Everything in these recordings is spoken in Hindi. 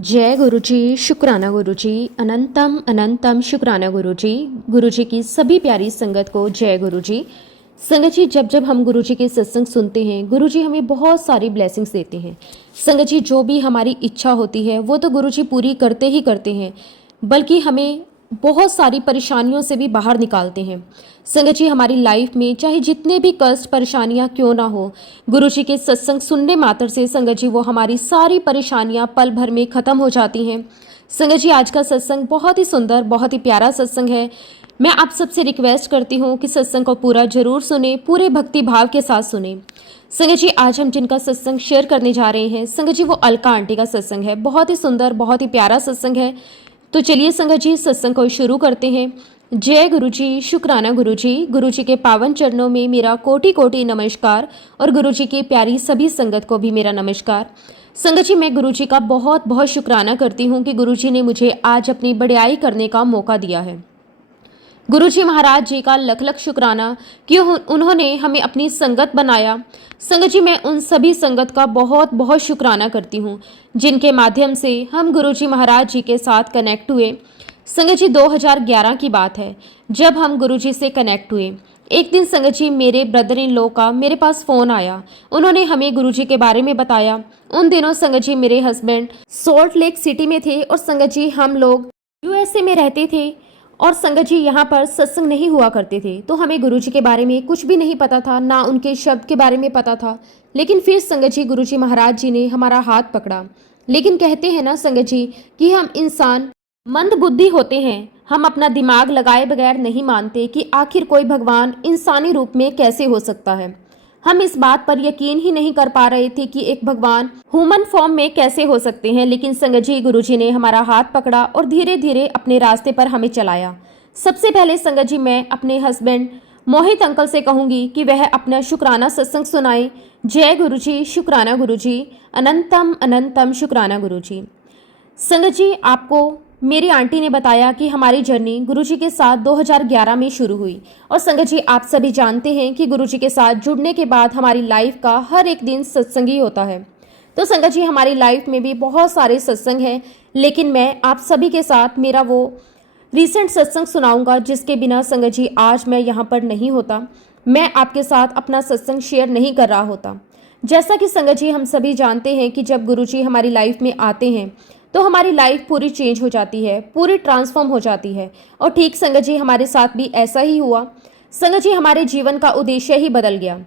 जय गुरुजी, शुक्राना गुरुजी, अनंतम अनंतम शुक्राना गुरुजी। गुरुजी की सभी प्यारी संगत को जय गुरुजी। संगत जी, जब जब हम गुरुजी के सत्संग सुनते हैं, गुरुजी हमें बहुत सारी ब्लेसिंग्स देते हैं। संगत जी, जो भी हमारी इच्छा होती है वो तो गुरुजी पूरी करते ही करते हैं, बल्कि हमें बहुत सारी परेशानियों से भी बाहर निकालते हैं। संगत जी, हमारी लाइफ में चाहे जितने भी कष्ट परेशानियां क्यों ना हो, गुरुजी के सत्संग सुनने मात्र से संगत जी वो हमारी सारी परेशानियां पल भर में ख़त्म हो जाती हैं। संगत जी, आज का सत्संग बहुत ही सुंदर, बहुत ही प्यारा सत्संग है। मैं आप सबसे रिक्वेस्ट करती हूँ कि सत्संग को पूरा जरूर सुने, पूरे भक्ति भाव के साथ सुने। संगत जी, आज हम जिनका सत्संग शेयर करने जा रहे हैं, संगत जी वो अलका आंटी का सत्संग है। बहुत ही सुंदर, बहुत ही प्यारा सत्संग है। तो चलिए संगत जी, सत्संग को शुरू करते हैं। जय गुरुजी, शुक्राना गुरुजी। गुरुजी के पावन चरणों में मेरा कोटि कोटि नमस्कार और गुरुजी की प्यारी सभी संगत को भी मेरा नमस्कार। संगत जी, मैं गुरुजी का बहुत बहुत शुक्राना करती हूँ कि गुरुजी ने मुझे आज अपनी बड़ाई करने का मौका दिया है। गुरुजी महाराज जी का लख लख शुक्राना कि उन्होंने हमें अपनी संगत बनाया। संगत जी, मैं उन सभी संगत का बहुत बहुत शुक्राना करती हूँ जिनके माध्यम से हम गुरुजी महाराज जी के साथ कनेक्ट हुए। संगत जी, 2011 की बात है जब हम गुरुजी से कनेक्ट हुए। एक दिन संगत जी, मेरे ब्रदर इन लॉ का मेरे पास फ़ोन आया। उन्होंने हमें गुरुजी के बारे में बताया। उन दिनों संगत जी मेरे हस्बैंड सॉल्ट लेक सिटी में थे और संगत जी हम लोग यूएसए में रहते थे और संगत जी यहाँ पर सत्संग नहीं हुआ करते थे, तो हमें गुरुजी के बारे में कुछ भी नहीं पता था, ना उनके शब्द के बारे में पता था। लेकिन फिर संगत जी गुरुजी महाराज जी ने हमारा हाथ पकड़ा। लेकिन कहते हैं ना संगत जी कि हम इंसान मंद बुद्धि होते हैं, हम अपना दिमाग लगाए बगैर नहीं मानते कि आखिर कोई भगवान इंसानी रूप में कैसे हो सकता है। हम इस बात पर यकीन ही नहीं कर पा रहे थे कि एक भगवान ह्यूमन फॉर्म में कैसे हो सकते हैं। लेकिन संगत जी गुरुजी ने हमारा हाथ पकड़ा और धीरे धीरे अपने रास्ते पर हमें चलाया। सबसे पहले संगत जी मैं अपने हस्बैंड मोहित अंकल से कहूंगी कि वह अपना शुक्राना सत्संग सुनाए। जय गुरुजी, शुक्राना गुरुजी, अनंतम अनंतम शुक्राना गुरुजी। संगत जी, आपको मेरी आंटी ने बताया कि हमारी जर्नी गुरुजी के साथ 2011 में शुरू हुई और संगत जी आप सभी जानते हैं कि गुरुजी के साथ जुड़ने के बाद हमारी लाइफ का हर एक दिन सत्संग ही होता है। तो संगत जी हमारी लाइफ में भी बहुत सारे सत्संग हैं, लेकिन मैं आप सभी के साथ मेरा वो रिसेंट सत्संग सुनाऊंगा जिसके बिना संगत जी आज मैं यहाँ पर नहीं होता, मैं आपके साथ अपना सत्संग शेयर नहीं कर रहा होता। जैसा कि संगत जी हम सभी जानते हैं कि जब गुरुजी हमारी लाइफ में आते हैं तो हमारी लाइफ पूरी चेंज हो जाती है, पूरी ट्रांसफॉर्म हो जाती है। और ठीक संगत जी हमारे साथ भी ऐसा ही हुआ। संगत जी हमारे जीवन का उद्देश्य ही बदल गया।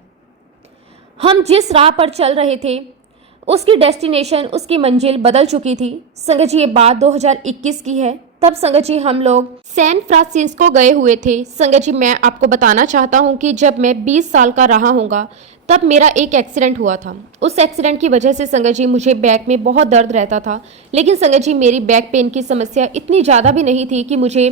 हम जिस राह पर चल रहे थे उसकी डेस्टिनेशन, उसकी मंजिल बदल चुकी थी। संगत जी ये बात 2021 की है। तब संगत जी हम लोग सैन फ्रांसिस्को गए हुए थे। संगत जी मैं आपको बताना चाहता हूँ कि जब मैं 20 साल का रहा होऊंगा तब मेरा एक एक्सीडेंट हुआ था। उस एक्सीडेंट की वजह से संगत जी मुझे बैक में बहुत दर्द रहता था। लेकिन संगत जी मेरी बैक पेन की समस्या इतनी ज़्यादा भी नहीं थी कि मुझे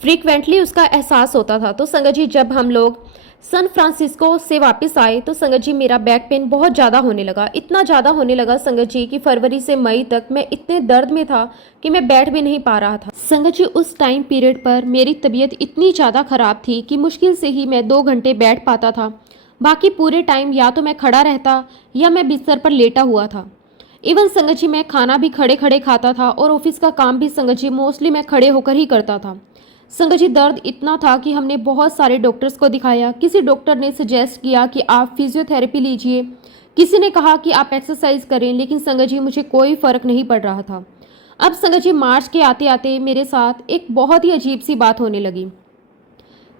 फ्रीक्वेंटली उसका एहसास होता था। तो संगत जी जब हम लोग सैन फ्रांसिस्को से वापस आए तो संगत जी मेरा बैक पेन बहुत ज़्यादा होने लगा, इतना ज़्यादा होने लगा संगत जी कि फरवरी से मई तक मैं इतने दर्द में था कि मैं बैठ भी नहीं पा रहा था। संगत जी उस टाइम पीरियड पर मेरी तबीयत इतनी ज़्यादा ख़राब थी कि मुश्किल से ही मैं 2 घंटे बैठ पाता था। बाकी पूरे टाइम या तो मैं खड़ा रहता या मैं बिस्तर पर लेटा हुआ था। इवन संगत जी मैं खाना भी खड़े खड़े खाता था और ऑफिस का काम भी संगत जी मोस्टली मैं खड़े होकर ही करता था। संगत जी दर्द इतना था कि हमने बहुत सारे डॉक्टर्स को दिखाया। किसी डॉक्टर ने सजेस्ट किया कि आप फिजियोथेरेपी लीजिए, किसी ने कहा कि आप एक्सरसाइज करें, लेकिन संगत जी मुझे कोई फ़र्क नहीं पड़ रहा था। अब संगत जी मार्च के आते आते मेरे साथ एक बहुत ही अजीब सी बात होने लगी।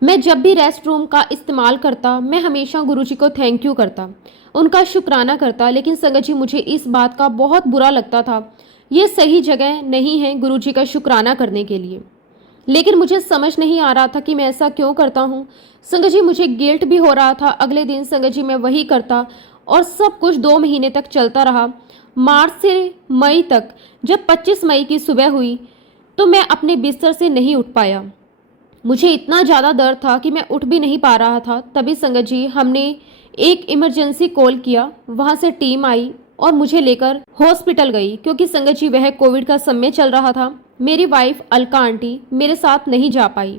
मैं जब भी रेस्ट रूम का इस्तेमाल करता मैं हमेशा गुरुजी को थैंक यू करता, उनका शुक्राना करता। लेकिन संगत जी मुझे इस बात का बहुत बुरा लगता था, ये सही जगह नहीं है गुरुजी का शुक्राना करने के लिए। लेकिन मुझे समझ नहीं आ रहा था कि मैं ऐसा क्यों करता हूँ। संगत जी मुझे गिल्ट भी हो रहा था। अगले दिन संगत जी मैं वही करता और सब कुछ 2 महीने तक चलता रहा। मार्च से मई तक। जब 25 मई की सुबह हुई तो मैं अपने बिस्तर से नहीं उठ पाया। मुझे इतना ज़्यादा दर्द था कि मैं उठ भी नहीं पा रहा था। तभी संगत जी हमने एक इमरजेंसी कॉल किया, वहाँ से टीम आई और मुझे लेकर हॉस्पिटल गई, क्योंकि संगत जी वह कोविड का समय चल रहा था। मेरी वाइफ अलका आंटी मेरे साथ नहीं जा पाई।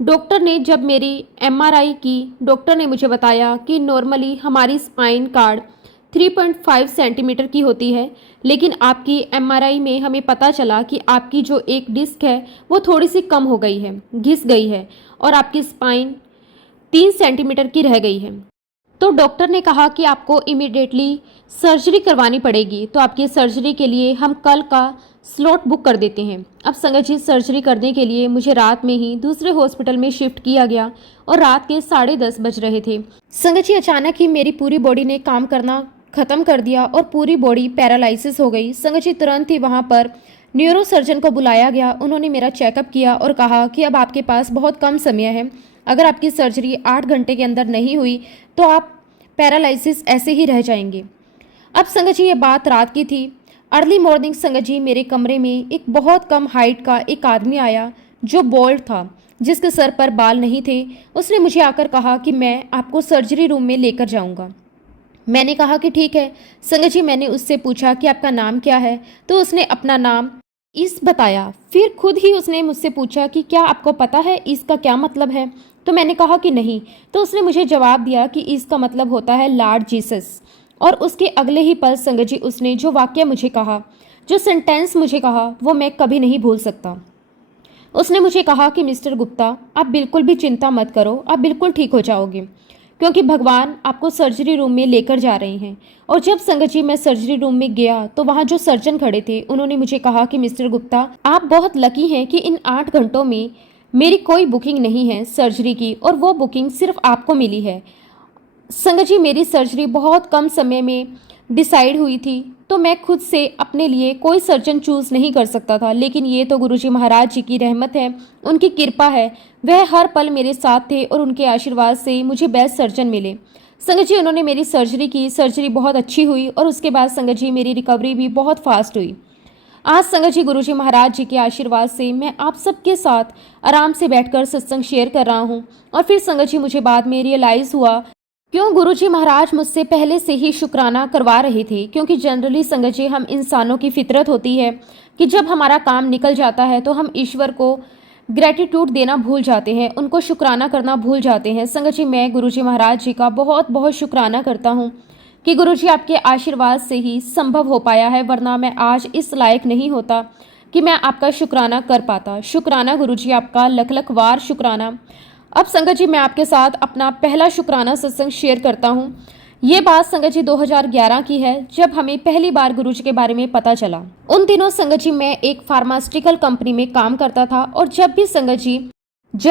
डॉक्टर ने जब मेरी एमआरआई की, डॉक्टर ने मुझे बताया कि नॉर्मली हमारी स्पाइन कार्ड 3.5 सेंटीमीटर की होती है, लेकिन आपकी एमआरआई में हमें पता चला कि आपकी जो एक डिस्क है वो थोड़ी सी कम हो गई है, घिस गई है, और आपकी स्पाइन 3 सेंटीमीटर की रह गई है। तो डॉक्टर ने कहा कि आपको इमीडिएटली सर्जरी करवानी पड़ेगी। तो आपकी सर्जरी के लिए हम कल का स्लॉट बुक कर देते हैं। अब संगत जी, सर्जरी करने के लिए मुझे रात में ही दूसरे हॉस्पिटल में शिफ्ट किया गया और रात के 10:30 बज रहे थे। संगत जी, अचानक ही मेरी पूरी बॉडी ने काम करना ख़त्म कर दिया और पूरी बॉडी पैरालिसिस हो गई। संगत जी, तुरंत ही वहाँ पर न्यूरो सर्जन को बुलाया गया। उन्होंने मेरा चेकअप किया और कहा कि अब आपके पास बहुत कम समय है, अगर आपकी सर्जरी 8 घंटे के अंदर नहीं हुई तो आप पैरालिसिस ऐसे ही रह जाएंगे। अब संगत जी, ये बात रात की थी। अर्ली मॉर्निंग संगत जी, मेरे कमरे में एक बहुत कम हाइट का एक आदमी आया जो बोल्ड था, जिसके सर पर बाल नहीं थे। उसने मुझे आकर कहा कि मैं आपको सर्जरी रूम में लेकर जाऊंगा। मैंने कहा कि ठीक है। संगत जी, मैंने उससे पूछा कि आपका नाम क्या है, तो उसने अपना नाम ईस बताया। फिर खुद ही उसने मुझसे पूछा कि क्या आपको पता है ईस का क्या मतलब है, तो मैंने कहा कि नहीं। तो उसने मुझे जवाब दिया कि ईस का मतलब होता है लॉर्ड जीसस। और उसके अगले ही पल संगत जी, उसने जो वाक्य मुझे कहा, जो सेंटेंस मुझे कहा, वो मैं कभी नहीं भूल सकता। उसने मुझे कहा कि मिस्टर गुप्ता, आप बिल्कुल भी चिंता मत करो, आप बिल्कुल ठीक हो जाओगे, क्योंकि भगवान आपको सर्जरी रूम में लेकर जा रहे हैं। और जब संगत जी मैं सर्जरी रूम में गया तो वहाँ जो सर्जन खड़े थे, उन्होंने मुझे कहा कि मिस्टर गुप्ता, आप बहुत लकी हैं कि इन 8 घंटों में मेरी कोई बुकिंग नहीं है सर्जरी की, और वो बुकिंग सिर्फ आपको मिली है। संगत जी, मेरी सर्जरी बहुत कम समय में डिसाइड हुई थी, तो मैं खुद से अपने लिए कोई सर्जन चूज़ नहीं कर सकता था, लेकिन ये तो गुरुजी महाराज जी की रहमत है, उनकी कृपा है। वह हर पल मेरे साथ थे और उनके आशीर्वाद से मुझे बेस्ट सर्जन मिले। संगत जी, उन्होंने मेरी सर्जरी की, सर्जरी बहुत अच्छी हुई और उसके बाद संगत जी मेरी रिकवरी भी बहुत फास्ट हुई। आज संगत जी, गुरुजी महाराज जी के आशीर्वाद से मैं आप सबके साथ आराम से बैठकर सत्संग शेयर कर रहा हूँ। और फिर संगत जी, मुझे बाद में रियलाइज़ हुआ क्यों गुरुजी महाराज मुझसे पहले से ही शुक्राना करवा रहे थे, क्योंकि जनरली संगत जी, हम इंसानों की फितरत होती है कि जब हमारा काम निकल जाता है तो हम ईश्वर को ग्रेटिट्यूड देना भूल जाते हैं, उनको शुक्राना करना भूल जाते हैं। संगत जी, मैं गुरुजी महाराज जी का बहुत बहुत शुक्राना करता हूँ कि गुरुजी आपके आशीर्वाद से ही संभव हो पाया है, वरना मैं आज इस लायक नहीं होता कि मैं आपका शुक्राना कर पाता। शुक्राना गुरुजी, आपका लख लख वार शुक्राना। अब संगत जी, मैं आपके साथ अपना पहला शुक्राना सत्संग शेयर करता हूँ। ये बात संगत जी 2011 की है, जब हमें पहली बार गुरुजी के बारे में पता चला। उन दिनों संगत जी मैं एक फार्मास्यूटिकल कंपनी में काम करता था, और जब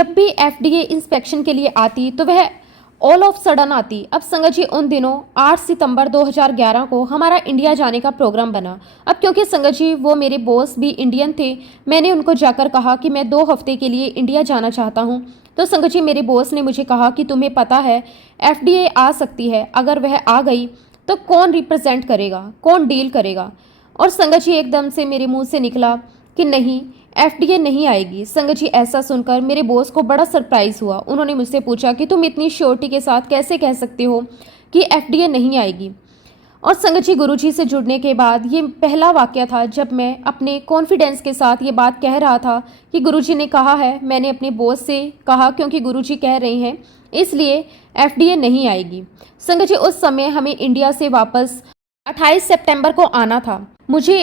भी एफडीए इंस्पेक्शन के लिए आती तो वह ऑल ऑफ सडन आती। अब संगत जी, उन दिनों 8 सितंबर 2011 को हमारा इंडिया जाने का प्रोग्राम बना। अब क्योंकि संगत जी वो मेरे बॉस भी इंडियन थे, मैंने उनको जाकर कहा कि मैं 2 हफ्ते के लिए इंडिया जाना चाहता हूँ। तो संगत जी, मेरे बॉस ने मुझे कहा कि तुम्हें पता है एफडीए आ सकती है, अगर वह आ गई तो कौन रिप्रेजेंट करेगा, कौन डील करेगा। और संगत जी, एकदम से मेरे मुंह से निकला कि नहीं, एफडीए नहीं आएगी। संगत जी, ऐसा सुनकर मेरे बॉस को बड़ा सरप्राइज हुआ। उन्होंने मुझसे पूछा कि तुम इतनी श्योरिटी के साथ कैसे कह सकते हो कि एफडीए नहीं आएगी। और संगत जी, गुरुजी से जुड़ने के बाद ये पहला वाकया था जब मैं अपने कॉन्फिडेंस के साथ ये बात कह रहा था कि गुरुजी ने कहा है। मैंने अपने बॉस से कहा क्योंकि गुरुजी कह रहे हैं, इसलिए एफडीए नहीं आएगी। संगत जी, उस समय हमें इंडिया से वापस 28 सितंबर को आना था। मुझे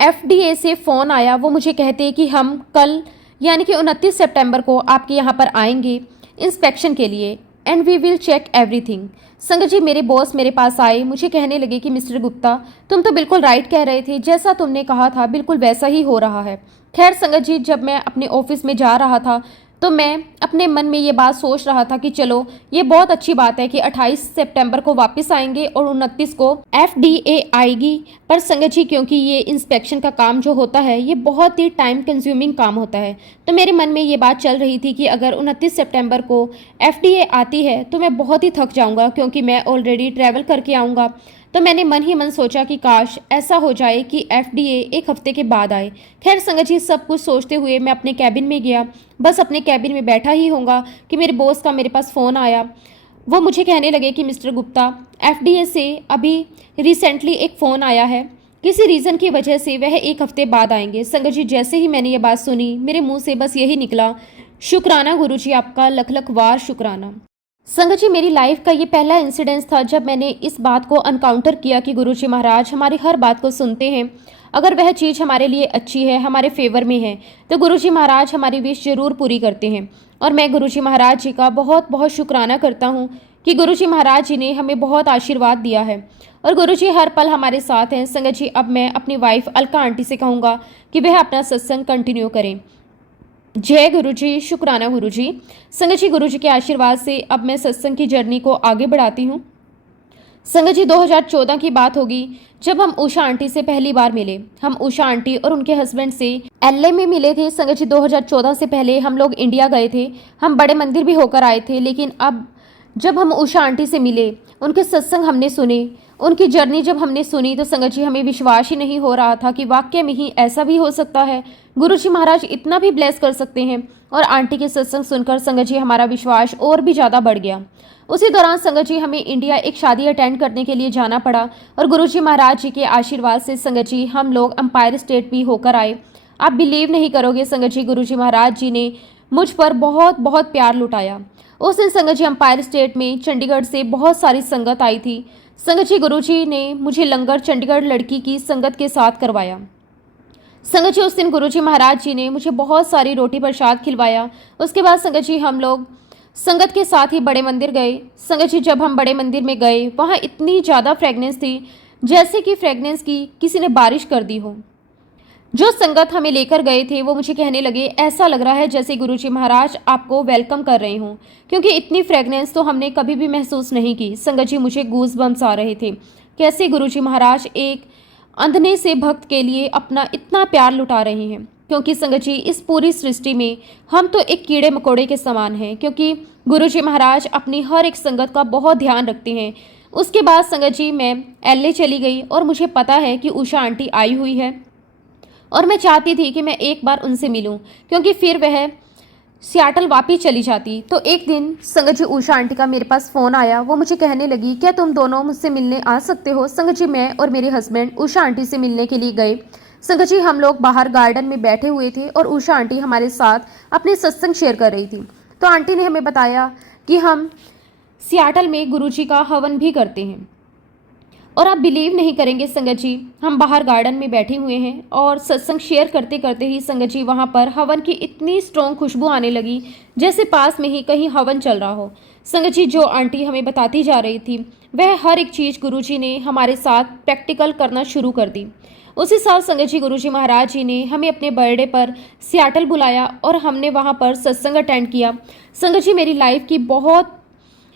एफडीए से फ़ोन आया, वो मुझे कहते कि हम कल यानी कि 29 सितंबर को आपके यहाँ पर आएंगे इंस्पेक्शन के लिए, and we will check everything. Sangat ji, मेरे बॉस मेरे पास आए, मुझे कहने लगे कि मिस्टर गुप्ता, तुम तो बिल्कुल राइट कह रहे थे, जैसा तुमने कहा था बिल्कुल वैसा ही हो रहा है। खैर संगत जी, जब मैं अपने ऑफिस में जा रहा था तो मैं अपने मन में ये बात सोच रहा था कि चलो ये बहुत अच्छी बात है कि 28 सितंबर को वापस आएंगे और 29 को एफडीए आएगी। पर संगत जी, क्योंकि ये इंस्पेक्शन का काम जो होता है ये बहुत ही टाइम कंज्यूमिंग काम होता है, तो मेरे मन में ये बात चल रही थी कि अगर 29 सितंबर को एफडीए आती है तो मैं बहुत ही थक जाऊंगा, क्योंकि मैं ऑलरेडी ट्रैवल करके आऊँगा। तो मैंने मन ही मन सोचा कि काश ऐसा हो जाए कि एफडीए 1 हफ्ते के बाद आए। खैर संगत जी, सब कुछ सोचते हुए मैं अपने कैबिन में गया। बस अपने कैबिन में बैठा ही होऊंगा कि मेरे बॉस का मेरे पास फ़ोन आया। वो मुझे कहने लगे कि मिस्टर गुप्ता, एफडीए से अभी रिसेंटली एक फ़ोन आया है, किसी रीज़न की वजह से वह 1 हफ्ते बाद आएंगे। संगत जी, जैसे ही मैंने ये बात सुनी मेरे मुँह से बस यही निकला, शुक्राना गुरुजी, आपका लख लख वार शुक्राना। संगत जी, मेरी लाइफ का ये पहला इंसिडेंस था जब मैंने इस बात को अनकाउंटर किया कि गुरुजी महाराज हमारी हर बात को सुनते हैं। अगर वह चीज़ हमारे लिए अच्छी है, हमारे फेवर में है, तो गुरुजी महाराज हमारी विश जरूर पूरी करते हैं। और मैं गुरुजी महाराज जी का बहुत बहुत शुक्राना करता हूँ कि गुरुजी महाराज जी ने हमें बहुत आशीर्वाद दिया है और गुरुजी हर पल हमारे साथ हैं। संगत जी, अब मैं अपनी वाइफ अलका आंटी से कहूँगा कि वह अपना सत्संग कंटिन्यू करें। जय गुरु जी, शुक्राना गुरु जी। संगत जी, गुरु जी के आशीर्वाद से अब मैं सत्संग की जर्नी को आगे बढ़ाती हूँ। संगत जी, 2014 की बात होगी जब हम उषा आंटी से पहली बार मिले। हम उषा आंटी और उनके हस्बैंड से एलए में मिले थे। संगत जी, 2014 से पहले हम लोग इंडिया गए थे। हम बड़े मंदिर भी होकर आए थे, लेकिन अब जब हम उषा आंटी से मिले, उनके सत्संग हमने सुने, उनकी जर्नी जब हमने सुनी, तो संगत जी हमें विश्वास ही नहीं हो रहा था कि वाकई में ही ऐसा भी हो सकता है, गुरुजी महाराज इतना भी ब्लेस कर सकते हैं। और आंटी के सत्संग सुनकर संगत जी हमारा विश्वास और भी ज़्यादा बढ़ गया। उसी दौरान संगत जी हमें इंडिया एक शादी अटेंड करने के लिए जाना पड़ा और गुरुजी महाराज जी के आशीर्वाद से संगत जी हम लोग एम्पायर स्टेट भी होकर आए। आप बिलीव नहीं करोगे संगत जी, गुरुजी महाराज जी ने मुझ पर बहुत बहुत प्यार लुटाया। उस दिन संगत जी एम्पायर स्टेट में चंडीगढ़ से बहुत सारी संगत आई थी। संगत जी, गुरुजी ने मुझे लंगर चंडीगढ़ लड़की की संगत के साथ करवाया। संगत जी, उस दिन गुरुजी महाराज जी ने मुझे बहुत सारी रोटी प्रसाद खिलवाया। उसके बाद संगत जी हम लोग संगत के साथ ही बड़े मंदिर गए। संगत जी, जब हम बड़े मंदिर में गए, वहाँ इतनी ज़्यादा फ्रेगनेंस थी जैसे कि फ्रेगनेंस की किसी ने बारिश कर दी हो। जो संगत हमें लेकर गए थे वो मुझे कहने लगे, ऐसा लग रहा है जैसे गुरुजी महाराज आपको वेलकम कर रहे हों, क्योंकि इतनी फ्रेगनेंस तो हमने कभी भी महसूस नहीं की। संगत जी, मुझे गूज बम्स आ रहे थे। कैसे गुरुजी महाराज एक अंधने से भक्त के लिए अपना इतना प्यार लुटा रहे हैं। क्योंकि संगत जी, इस पूरी सृष्टि में हम तो एक कीड़े मकोड़े के समान हैं, क्योंकि गुरुजी महाराज अपनी हर एक संगत का बहुत ध्यान रखते हैं। उसके बाद संगत जी मैं एलए चली गई और मुझे पता है कि उषा आंटी आई हुई है और मैं चाहती थी कि मैं एक बार उनसे मिलूं, क्योंकि फिर वह सियाटल वापस चली जाती। तो एक दिन संगत जी उषा आंटी का मेरे पास फ़ोन आया। वो मुझे कहने लगी, क्या तुम दोनों मुझसे मिलने आ सकते हो? संगत जी, मैं और मेरे हस्बैंड उषा आंटी से मिलने के लिए गए। संगत जी, हम लोग बाहर गार्डन में बैठे हुए थे और उषा आंटी हमारे साथ अपने सत्संग शेयर कर रही थी। तो आंटी ने हमें बताया कि हम सियाटल में गुरुजी का हवन भी करते हैं। और आप बिलीव नहीं करेंगे संगत जी, हम बाहर गार्डन में बैठे हुए हैं और सत्संग शेयर करते करते ही संगत जी वहाँ पर हवन की इतनी स्ट्रॉन्ग खुशबू आने लगी जैसे पास में ही कहीं हवन चल रहा हो। संगत जी, जो आंटी हमें बताती जा रही थी वह हर एक चीज़ गुरुजी ने हमारे साथ प्रैक्टिकल करना शुरू कर दी। उसी साल संगत जी गुरुजी महाराज जी ने हमें अपने बर्थडे पर सियाटल बुलाया और हमने वहाँ पर सत्संग अटेंड किया। संगत जी, मेरी लाइफ की बहुत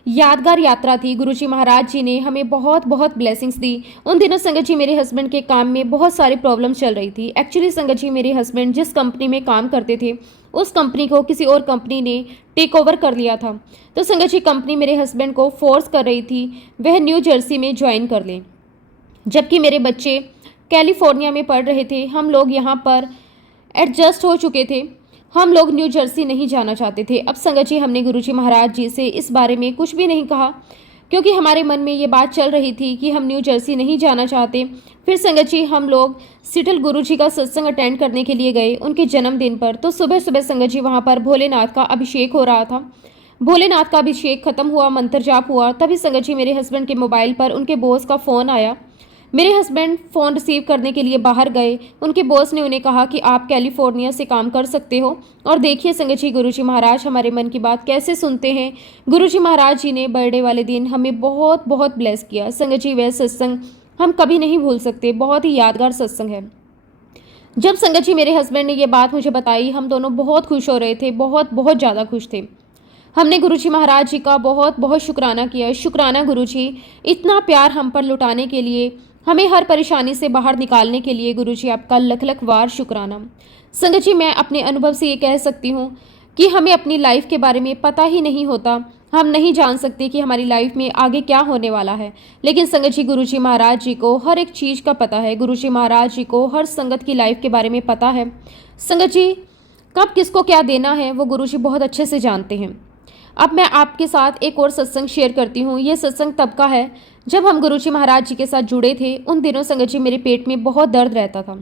यादगार यात्रा थी। गुरुजी महाराज जी ने हमें बहुत बहुत ब्लेसिंग्स दी। उन दिनों संगत जी मेरे हस्बैंड के काम में बहुत सारी प्रॉब्लम चल रही थी। एक्चुअली संगत जी, मेरे हस्बैंड जिस कंपनी में काम करते थे उस कंपनी को किसी और कंपनी ने टेक ओवर कर लिया था। तो संगत जी, कंपनी मेरे हस्बैंड को फोर्स कर रही थी वह न्यू जर्सी में ज्वाइन कर लें, जबकि मेरे बच्चे कैलिफोर्निया में पढ़ रहे थे। हम लोग यहाँ पर एडजस्ट हो चुके थे, हम लोग न्यू जर्सी नहीं जाना चाहते थे। अब संगत जी, हमने गुरुजी महाराज जी से इस बारे में कुछ भी नहीं कहा, क्योंकि हमारे मन में ये बात चल रही थी कि हम न्यू जर्सी नहीं जाना चाहते। फिर संगत जी हम लोग सिटल गुरुजी का सत्संग अटेंड करने के लिए गए उनके जन्मदिन पर। तो सुबह सुबह संगत जी वहाँ पर भोलेनाथ का अभिषेक हो रहा था। भोलेनाथ का अभिषेक खत्म हुआ, मंत्र जाप हुआ, तभी संगत जी मेरे हस्बैंड के मोबाइल पर उनके बॉस का फ़ोन आया। मेरे हस्बैंड फ़ोन रिसीव करने के लिए बाहर गए। उनके बॉस ने उन्हें कहा कि आप कैलिफोर्निया से काम कर सकते हो। और देखिए संगत जी, गुरुजी महाराज हमारे मन की बात कैसे सुनते हैं। गुरुजी महाराज जी ने बर्थडे वाले दिन हमें बहुत बहुत ब्लेस किया। संगत जी, वह सत्संग हम कभी नहीं भूल सकते, बहुत ही यादगार सत्संग है। जब संगत जी मेरे हस्बैंड ने ये बात मुझे बताई, हम दोनों बहुत खुश हो रहे थे, बहुत बहुत ज़्यादा खुश थे। हमने गुरुजी महाराज जी का बहुत बहुत शुक्राना किया। शुक्राना गुरुजी, इतना प्यार हम पर लुटाने के लिए, हमें हर परेशानी से बाहर निकालने के लिए गुरुजी आपका लख लख वार शुक्राना। संगत जी, मैं अपने अनुभव से ये कह सकती हूँ कि हमें अपनी लाइफ के बारे में पता ही नहीं होता। हम नहीं जान सकते कि हमारी लाइफ में आगे क्या होने वाला है, लेकिन संगत जी गुरुजी महाराज जी को हर एक चीज़ का पता है। गुरुजी महाराज जी को हर संगत की लाइफ के बारे में पता है। संगत जी, कब किसको क्या देना है वो गुरुजी बहुत अच्छे से जानते हैं। अब मैं आपके साथ एक और सत्संग शेयर करती हूँ। ये सत्संग तब का है जब हम गुरुजी महाराज जी के साथ जुड़े थे। उन दिनों संगत जी मेरे पेट में बहुत दर्द रहता था।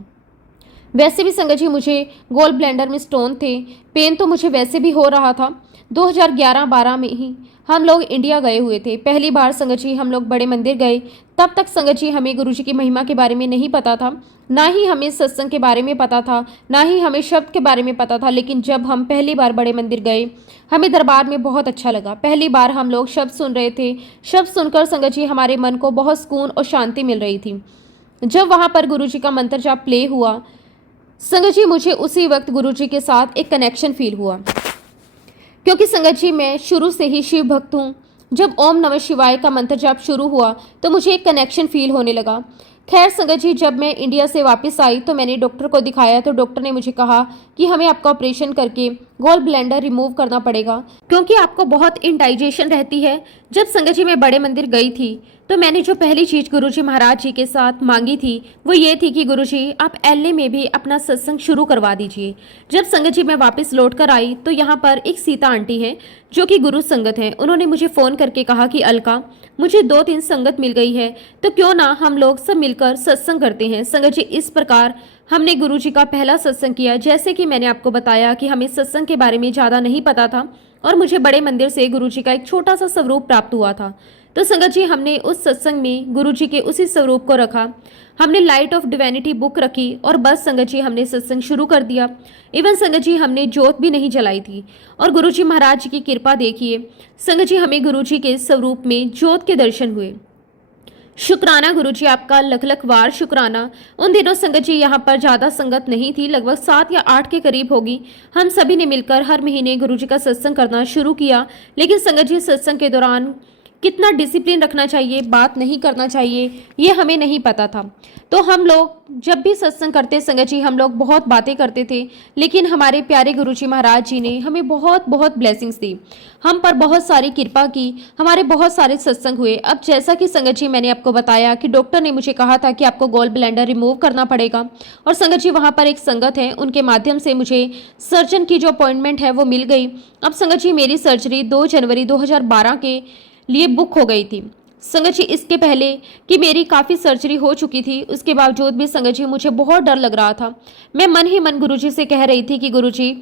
वैसे भी संगत जी मुझे गोल ब्लेंडर में स्टोन थे, पेन तो मुझे वैसे भी हो रहा था। 2011-12 में ही हम लोग इंडिया गए हुए थे। पहली बार संगत जी हम लोग बड़े मंदिर गए। तब तक संगत जी हमें गुरुजी की महिमा के बारे में नहीं पता था, ना ही हमें सत्संग के बारे में पता था, ना ही हमें शब्द के बारे में पता था। लेकिन जब हम पहली बार बड़े मंदिर गए, हमें दरबार में बहुत अच्छा लगा। पहली बार हम लोग शब्द सुन रहे थे। शब्द सुनकर संगत जी हमारे मन को बहुत सुकून और शांति मिल रही थी। जब वहाँ पर गुरुजी का मंत्र जाप प्ले हुआ, संगत जी मुझे उसी वक्त गुरुजी के साथ एक कनेक्शन फील हुआ, क्योंकि संगत जी मैं शुरू से ही शिव भक्त हूँ। जब ओम नमः शिवाय का मंत्र जाप शुरू हुआ तो मुझे एक कनेक्शन फील होने लगा। खैर संगत जी, जब मैं इंडिया से वापस आई तो मैंने डॉक्टर को दिखाया, तो डॉक्टर ने मुझे कहा कि हमें आपका ऑपरेशन करके गॉल ब्लेंडर रिमूव करना पड़ेगा, क्योंकि आपको बहुत इंडाइजेशन रहती है। जब संगत जी मैं बड़े मंदिर गई थी तो मैंने जो पहली चीज़ गुरुजी महाराज जी के साथ मांगी थी वो ये थी कि गुरुजी आप एलए में भी अपना सत्संग शुरू करवा दीजिए। जब संगत जी मैं वापस लौट कर आई तो यहाँ पर एक सीता आंटी है जो कि गुरु संगत हैं। उन्होंने मुझे फ़ोन करके कहा कि अलका, मुझे 2-3 संगत मिल गई है, तो क्यों ना हम लोग सब मिलकर सत्संग करते हैं। संगत जी, इस प्रकार हमने गुरुजी का पहला सत्संग किया। जैसे कि मैंने आपको बताया कि हमें सत्संग के बारे में ज़्यादा नहीं पता था और मुझे बड़े मंदिर से गुरुजी का एक छोटा सा स्वरूप प्राप्त हुआ था। तो संगत जी हमने उस सत्संग में गुरुजी के उसी स्वरूप को रखा। हमने लाइट ऑफ डिविनिटी बुक रखी और बस संगत जी हमने सत्संग शुरू कर दिया। इवन संगत जी हमने जोत भी नहीं जलाई थी। और गुरुजी महाराज जी की कृपा देखिए संगत जी, हमें गुरुजी के स्वरूप में जोत के दर्शन हुए। शुक्राना गुरुजी, आपका लख लख वार शुक्राना। उन दिनों संगत जी यहाँ पर ज़्यादा संगत नहीं थी, लगभग 7 या 8 के करीब होगी। हम सभी ने मिलकर हर महीने गुरुजी का सत्संग करना शुरू किया। लेकिन संगत जी सत्संग के दौरान कितना डिसिप्लिन रखना चाहिए, बात नहीं करना चाहिए, ये हमें नहीं पता था। तो हम लोग जब भी सत्संग करते संगत जी हम लोग बहुत बातें करते थे। लेकिन हमारे प्यारे गुरुजी महाराज जी ने हमें बहुत बहुत ब्लेसिंग्स दी, हम पर बहुत सारी कृपा की, हमारे बहुत सारे सत्संग हुए। अब जैसा कि संगत जी मैंने आपको बताया कि डॉक्टर ने मुझे कहा था कि आपको गॉल ब्लेंडर रिमूव करना पड़ेगा, और संगत जी वहाँ पर एक संगत है, उनके माध्यम से मुझे सर्जन की जो अपॉइंटमेंट है वो मिल गई। अब संगत जी मेरी सर्जरी 2 जनवरी 2012 के लिए बुक हो गई थी। संगत जी इसके पहले कि मेरी काफ़ी सर्जरी हो चुकी थी, उसके बावजूद भी संगत जी मुझे बहुत डर लग रहा था। मैं मन ही मन गुरुजी से कह रही थी कि गुरुजी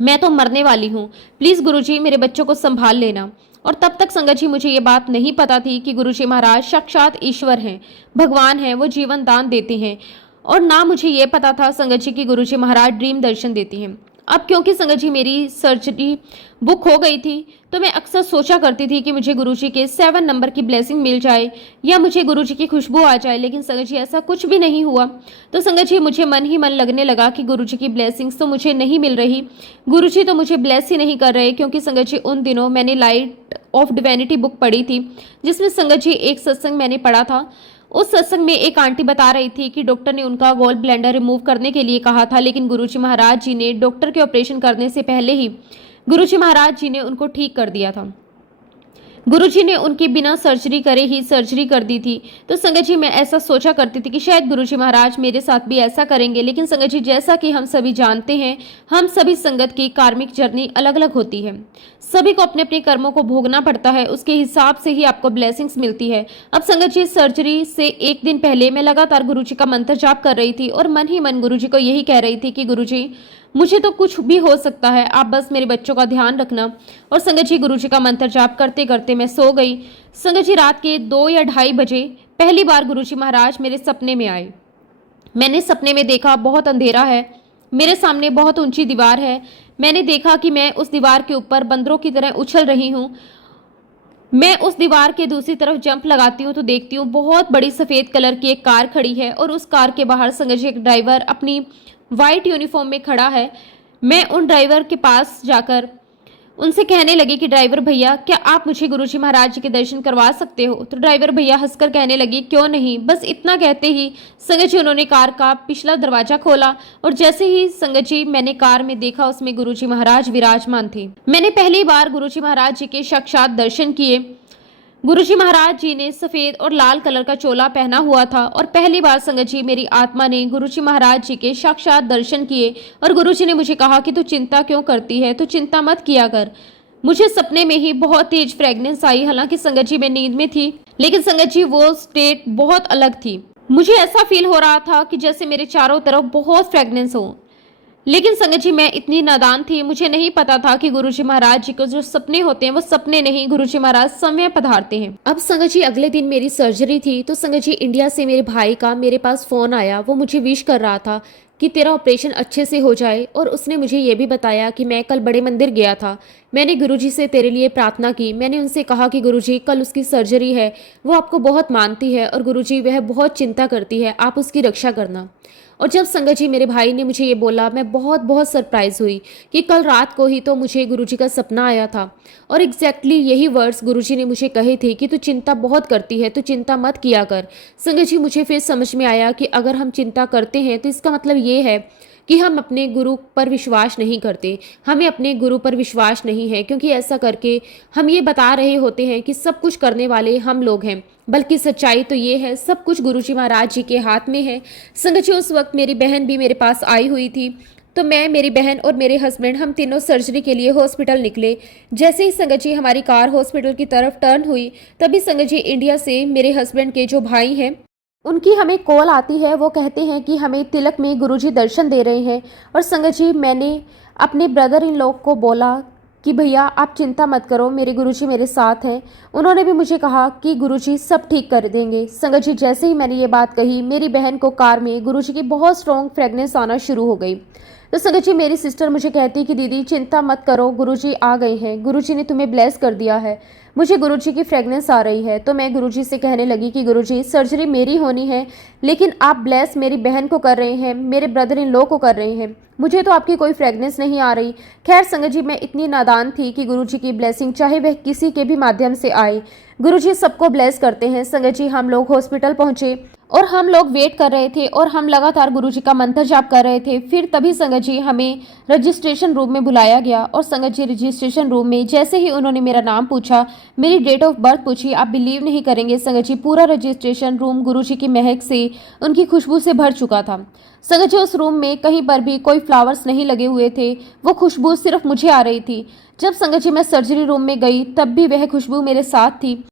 मैं तो मरने वाली हूँ, प्लीज़ गुरुजी मेरे बच्चों को संभाल लेना। और तब तक संगत जी मुझे ये बात नहीं पता थी कि गुरुजी महाराज साक्षात ईश्वर हैं, भगवान हैं, वो जीवन दान देते हैं। और ना मुझे ये पता था संगत जी की गुरुजी महाराज ड्रीम दर्शन देते हैं। अब क्योंकि संगत जी मेरी सर्जरी बुक हो गई थी तो मैं अक्सर सोचा करती थी कि मुझे गुरुजी के 7 नंबर की ब्लेसिंग मिल जाए या मुझे गुरुजी की खुशबू आ जाए। लेकिन संगत जी ऐसा कुछ भी नहीं हुआ। तो संगत जी मुझे मन ही मन लगने लगा कि गुरुजी की ब्लेसिंग्स तो मुझे नहीं मिल रही, गुरुजी तो मुझे ब्लेस ही नहीं कर रहे। क्योंकि संगत जी उन दिनों मैंने लाइट ऑफ डिविनिटी बुक पढ़ी थी, जिसमें संगत जी एक सत्संग मैंने पढ़ा था। उस सत्संग में एक आंटी बता रही थी कि डॉक्टर ने उनका गॉल ब्लेंडर रिमूव करने के लिए कहा था, लेकिन गुरुजी महाराज जी ने डॉक्टर के ऑपरेशन करने से पहले ही गुरुजी महाराज जी ने उनको ठीक कर दिया था। गुरुजी ने उनकी बिना सर्जरी करे ही सर्जरी कर दी थी। तो संगत जी मैं ऐसा सोचा करती थी कि शायद गुरुजी महाराज मेरे साथ भी ऐसा करेंगे। लेकिन संगत जी जैसा कि हम सभी जानते हैं, हम सभी संगत की कार्मिक जर्नी अलग अलग होती है, सभी को अपने अपने कर्मों को भोगना पड़ता है, उसके हिसाब से ही आपको ब्लेसिंग्स मिलती है। अब संगत जी सर्जरी से एक दिन पहले मैं लगातार गुरुजी का मंत्र जाप कर रही थी और मन ही मन गुरुजी को यही कह रही थी कि गुरुजी मुझे तो कुछ भी हो सकता है, आप बस मेरे बच्चों का ध्यान रखना। और संगत जी गुरुजी का मंत्र जाप करते करते मैं सो गई। संगत जी रात के 2 या 2:30 बजे पहली बार गुरुजी महाराज मेरे सपने में आए। मैंने सपने में देखा बहुत अंधेरा है, मेरे सामने बहुत ऊंची दीवार है। मैंने देखा कि मैं उस दीवार के ऊपर बंदरों की तरह उछल रही हूँ। मैं उस दीवार के दूसरी तरफ जंप लगाती हूँ तो देखती हूँ बहुत बड़ी सफ़ेद कलर की एक कार खड़ी है और उस कार के बाहर संगत जी एक ड्राइवर अपनी वाइट यूनिफॉर्म में खड़ा है। मैं उन ड्राइवर के पास जाकर उनसे कहने लगी कि ड्राइवर भैया, क्या आप मुझे गुरुजी महाराज जी के दर्शन करवा सकते हो? तो ड्राइवर भैया हंसकर कहने लगी, क्यों नहीं। बस इतना कहते ही संगत जी उन्होंने कार का पिछला दरवाजा खोला और जैसे ही संगत जी मैंने कार में देखा उसमें गुरुजी महाराज विराजमान थे। मैंने पहली बार गुरुजी महाराज जी के साक्षात दर्शन किए। गुरुजी महाराज जी ने सफ़ेद और लाल कलर का चोला पहना हुआ था और पहली बार संगत जी मेरी आत्मा ने गुरुजी महाराज जी के साक्षात दर्शन किए। और गुरुजी ने मुझे कहा कि तू चिंता क्यों करती है, तू चिंता मत किया कर। मुझे सपने में ही बहुत तेज फ्रेगनेंस आई। हालांकि संगत जी मैं नींद में थी, लेकिन संगत जी वो स्टेट बहुत अलग थी। मुझे ऐसा फील हो रहा था कि जैसे मेरे चारों तरफ बहुत फ्रेगनेंस हो। लेकिन संगत जी, मैं इतनी नादान थी, मुझे नहीं पता था कि गुरुजी महाराज जी को जो सपने होते हैं वो सपने नहीं, गुरुजी महाराज समय पधारते हैं। अब संगत जी, अगले दिन मेरी सर्जरी थी, तो संगत जी इंडिया से मेरे भाई का मेरे पास फोन आया। वो मुझे विश कर रहा था कि तेरा ऑपरेशन अच्छे से हो जाए, और उसने मुझे ये भी बताया कि मैं कल बड़े मंदिर गया था, मैंने गुरुजी से तेरे लिए प्रार्थना की। मैंने उनसे कहा कि गुरुजी, कल उसकी सर्जरी है, वो आपको बहुत मानती है और गुरुजी वह बहुत चिंता करती है, आप उसकी रक्षा करना। और जब संगत जी मेरे भाई ने मुझे ये बोला, मैं बहुत बहुत सरप्राइज हुई कि कल रात को ही तो मुझे गुरुजी का सपना आया था, और एग्जैक्टली यही वर्ड्स गुरुजी ने मुझे कहे थे कि तू चिंता बहुत करती है, तू चिंता मत किया कर। संगत जी, मुझे फिर समझ में आया कि अगर हम चिंता करते हैं तो इसका मतलब ये है कि हम अपने गुरु पर विश्वास नहीं करते, हमें अपने गुरु पर विश्वास नहीं है, क्योंकि ऐसा करके हम ये बता रहे होते हैं कि सब कुछ करने वाले हम लोग हैं, बल्कि सच्चाई तो ये है सब कुछ गुरुजी महाराज जी के हाथ में है। संगत जी, उस वक्त मेरी बहन भी मेरे पास आई हुई थी, तो मैं, मेरी बहन और मेरे हस्बैंड, हम तीनों सर्जरी के लिए हॉस्पिटल निकले। जैसे ही संगत जी हमारी कार हॉस्पिटल की तरफ टर्न हुई, तभी संगत जी इंडिया से मेरे हस्बैंड के जो भाई हैं उनकी हमें कॉल आती है। वो कहते हैं कि हमें तिलक में गुरुजी दर्शन दे रहे हैं। और संगत जी, मैंने अपने ब्रदर इन लोग को बोला कि भैया आप चिंता मत करो, मेरे गुरुजी मेरे साथ हैं। उन्होंने भी मुझे कहा कि गुरुजी सब ठीक कर देंगे। संगत जी, जैसे ही मैंने ये बात कही, मेरी बहन को कार में गुरुजी की बहुत स्ट्रॉन्ग फ्रेगनेंस आना शुरू हो गई। तो संगत जी, मेरी सिस्टर मुझे कहती कि दीदी चिंता मत करो, गुरुजी आ गए हैं, गुरुजी ने तुम्हें ब्लेस कर दिया है। मुझे गुरुजी की फ्रेगनेंस आ रही है, तो मैं गुरुजी से कहने लगी कि गुरुजी, सर्जरी मेरी होनी है, लेकिन आप ब्लेस मेरी बहन को कर रहे हैं, मेरे ब्रदर इन लॉ को कर रहे हैं, मुझे तो आपकी कोई फ्रेगनेंस नहीं आ रही। खैर संगत जी, मैं इतनी नादान थी कि गुरुजी की ब्लेसिंग चाहे वह किसी के भी माध्यम से आए, गुरुजी सबको ब्लेस करते हैं। संगत जी, हम लोग हॉस्पिटल पहुंचे और हम लोग वेट कर रहे थे और हम लगातार गुरुजी का मंत्र जाप कर रहे थे। फिर तभी संगत जी हमें रजिस्ट्रेशन रूम में बुलाया गया, और संगत जी रजिस्ट्रेशन रूम में जैसे ही उन्होंने मेरा नाम पूछा, मेरी डेट ऑफ बर्थ पूछी, आप बिलीव नहीं करेंगे संगत जी, पूरा रजिस्ट्रेशन रूम गुरुजी की महक से, उनकी खुशबू से भर चुका था। संगत जी, उस रूम में कहीं पर भी कोई फ्लावर्स नहीं लगे हुए थे, वो खुशबू सिर्फ मुझे आ रही थी। जब संगत जी मैं सर्जरी रूम में गई, तब भी वह खुशबू मेरे साथ थी।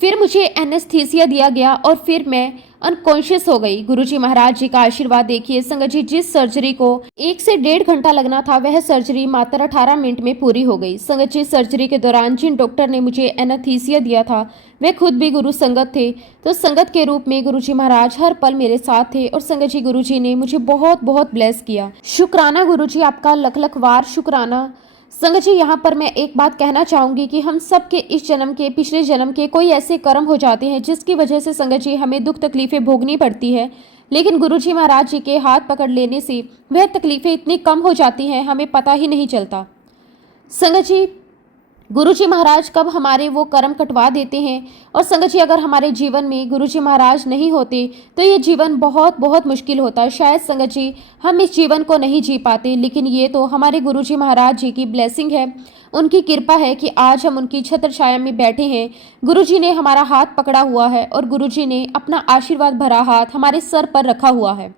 फिर मुझे एनेस्थीसिया दिया गया और फिर मैं अनकॉन्शियस हो गई। गुरुजी महाराज जी का आशीर्वाद देखिए संगत जी, जिस सर्जरी को 1 से 1.5 घंटा लगना था, वह सर्जरी मात्र 18 मिनट में पूरी हो गई। संगत जी, सर्जरी के दौरान जिन डॉक्टर ने मुझे एनेस्थीसिया दिया था, वे खुद भी गुरु संगत थे। तो संगत के रूप में गुरुजी महाराज हर पल मेरे साथ थे, और संगत जी गुरुजी ने मुझे बहुत बहुत ब्लेस किया। शुक्राना गुरुजी, आपका लख लख वार शुक्राना। संगत जी, यहाँ पर मैं एक बात कहना चाहूंगी कि हम सब के इस जन्म के, पिछले जन्म के कोई ऐसे कर्म हो जाते हैं जिसकी वजह से संगत जी हमें दुख तकलीफें भोगनी पड़ती है, लेकिन गुरुजी महाराज जी के हाथ पकड़ लेने से वह तकलीफें इतनी कम हो जाती हैं, हमें पता ही नहीं चलता। संगत जी, गुरुजी महाराज कब हमारे वो कर्म कटवा देते हैं। और संगत जी, अगर हमारे जीवन में गुरुजी महाराज नहीं होते तो ये जीवन बहुत बहुत मुश्किल होता है। शायद संगत जी हम इस जीवन को नहीं जी पाते, लेकिन ये तो हमारे गुरुजी महाराज जी की ब्लेसिंग है, उनकी कृपा है कि आज हम उनकी छत्र छाया में बैठे हैं। गुरुजी ने हमारा हाथ पकड़ा हुआ है और गुरुजी ने अपना आशीर्वाद भरा हाथ हमारे सर पर रखा हुआ है।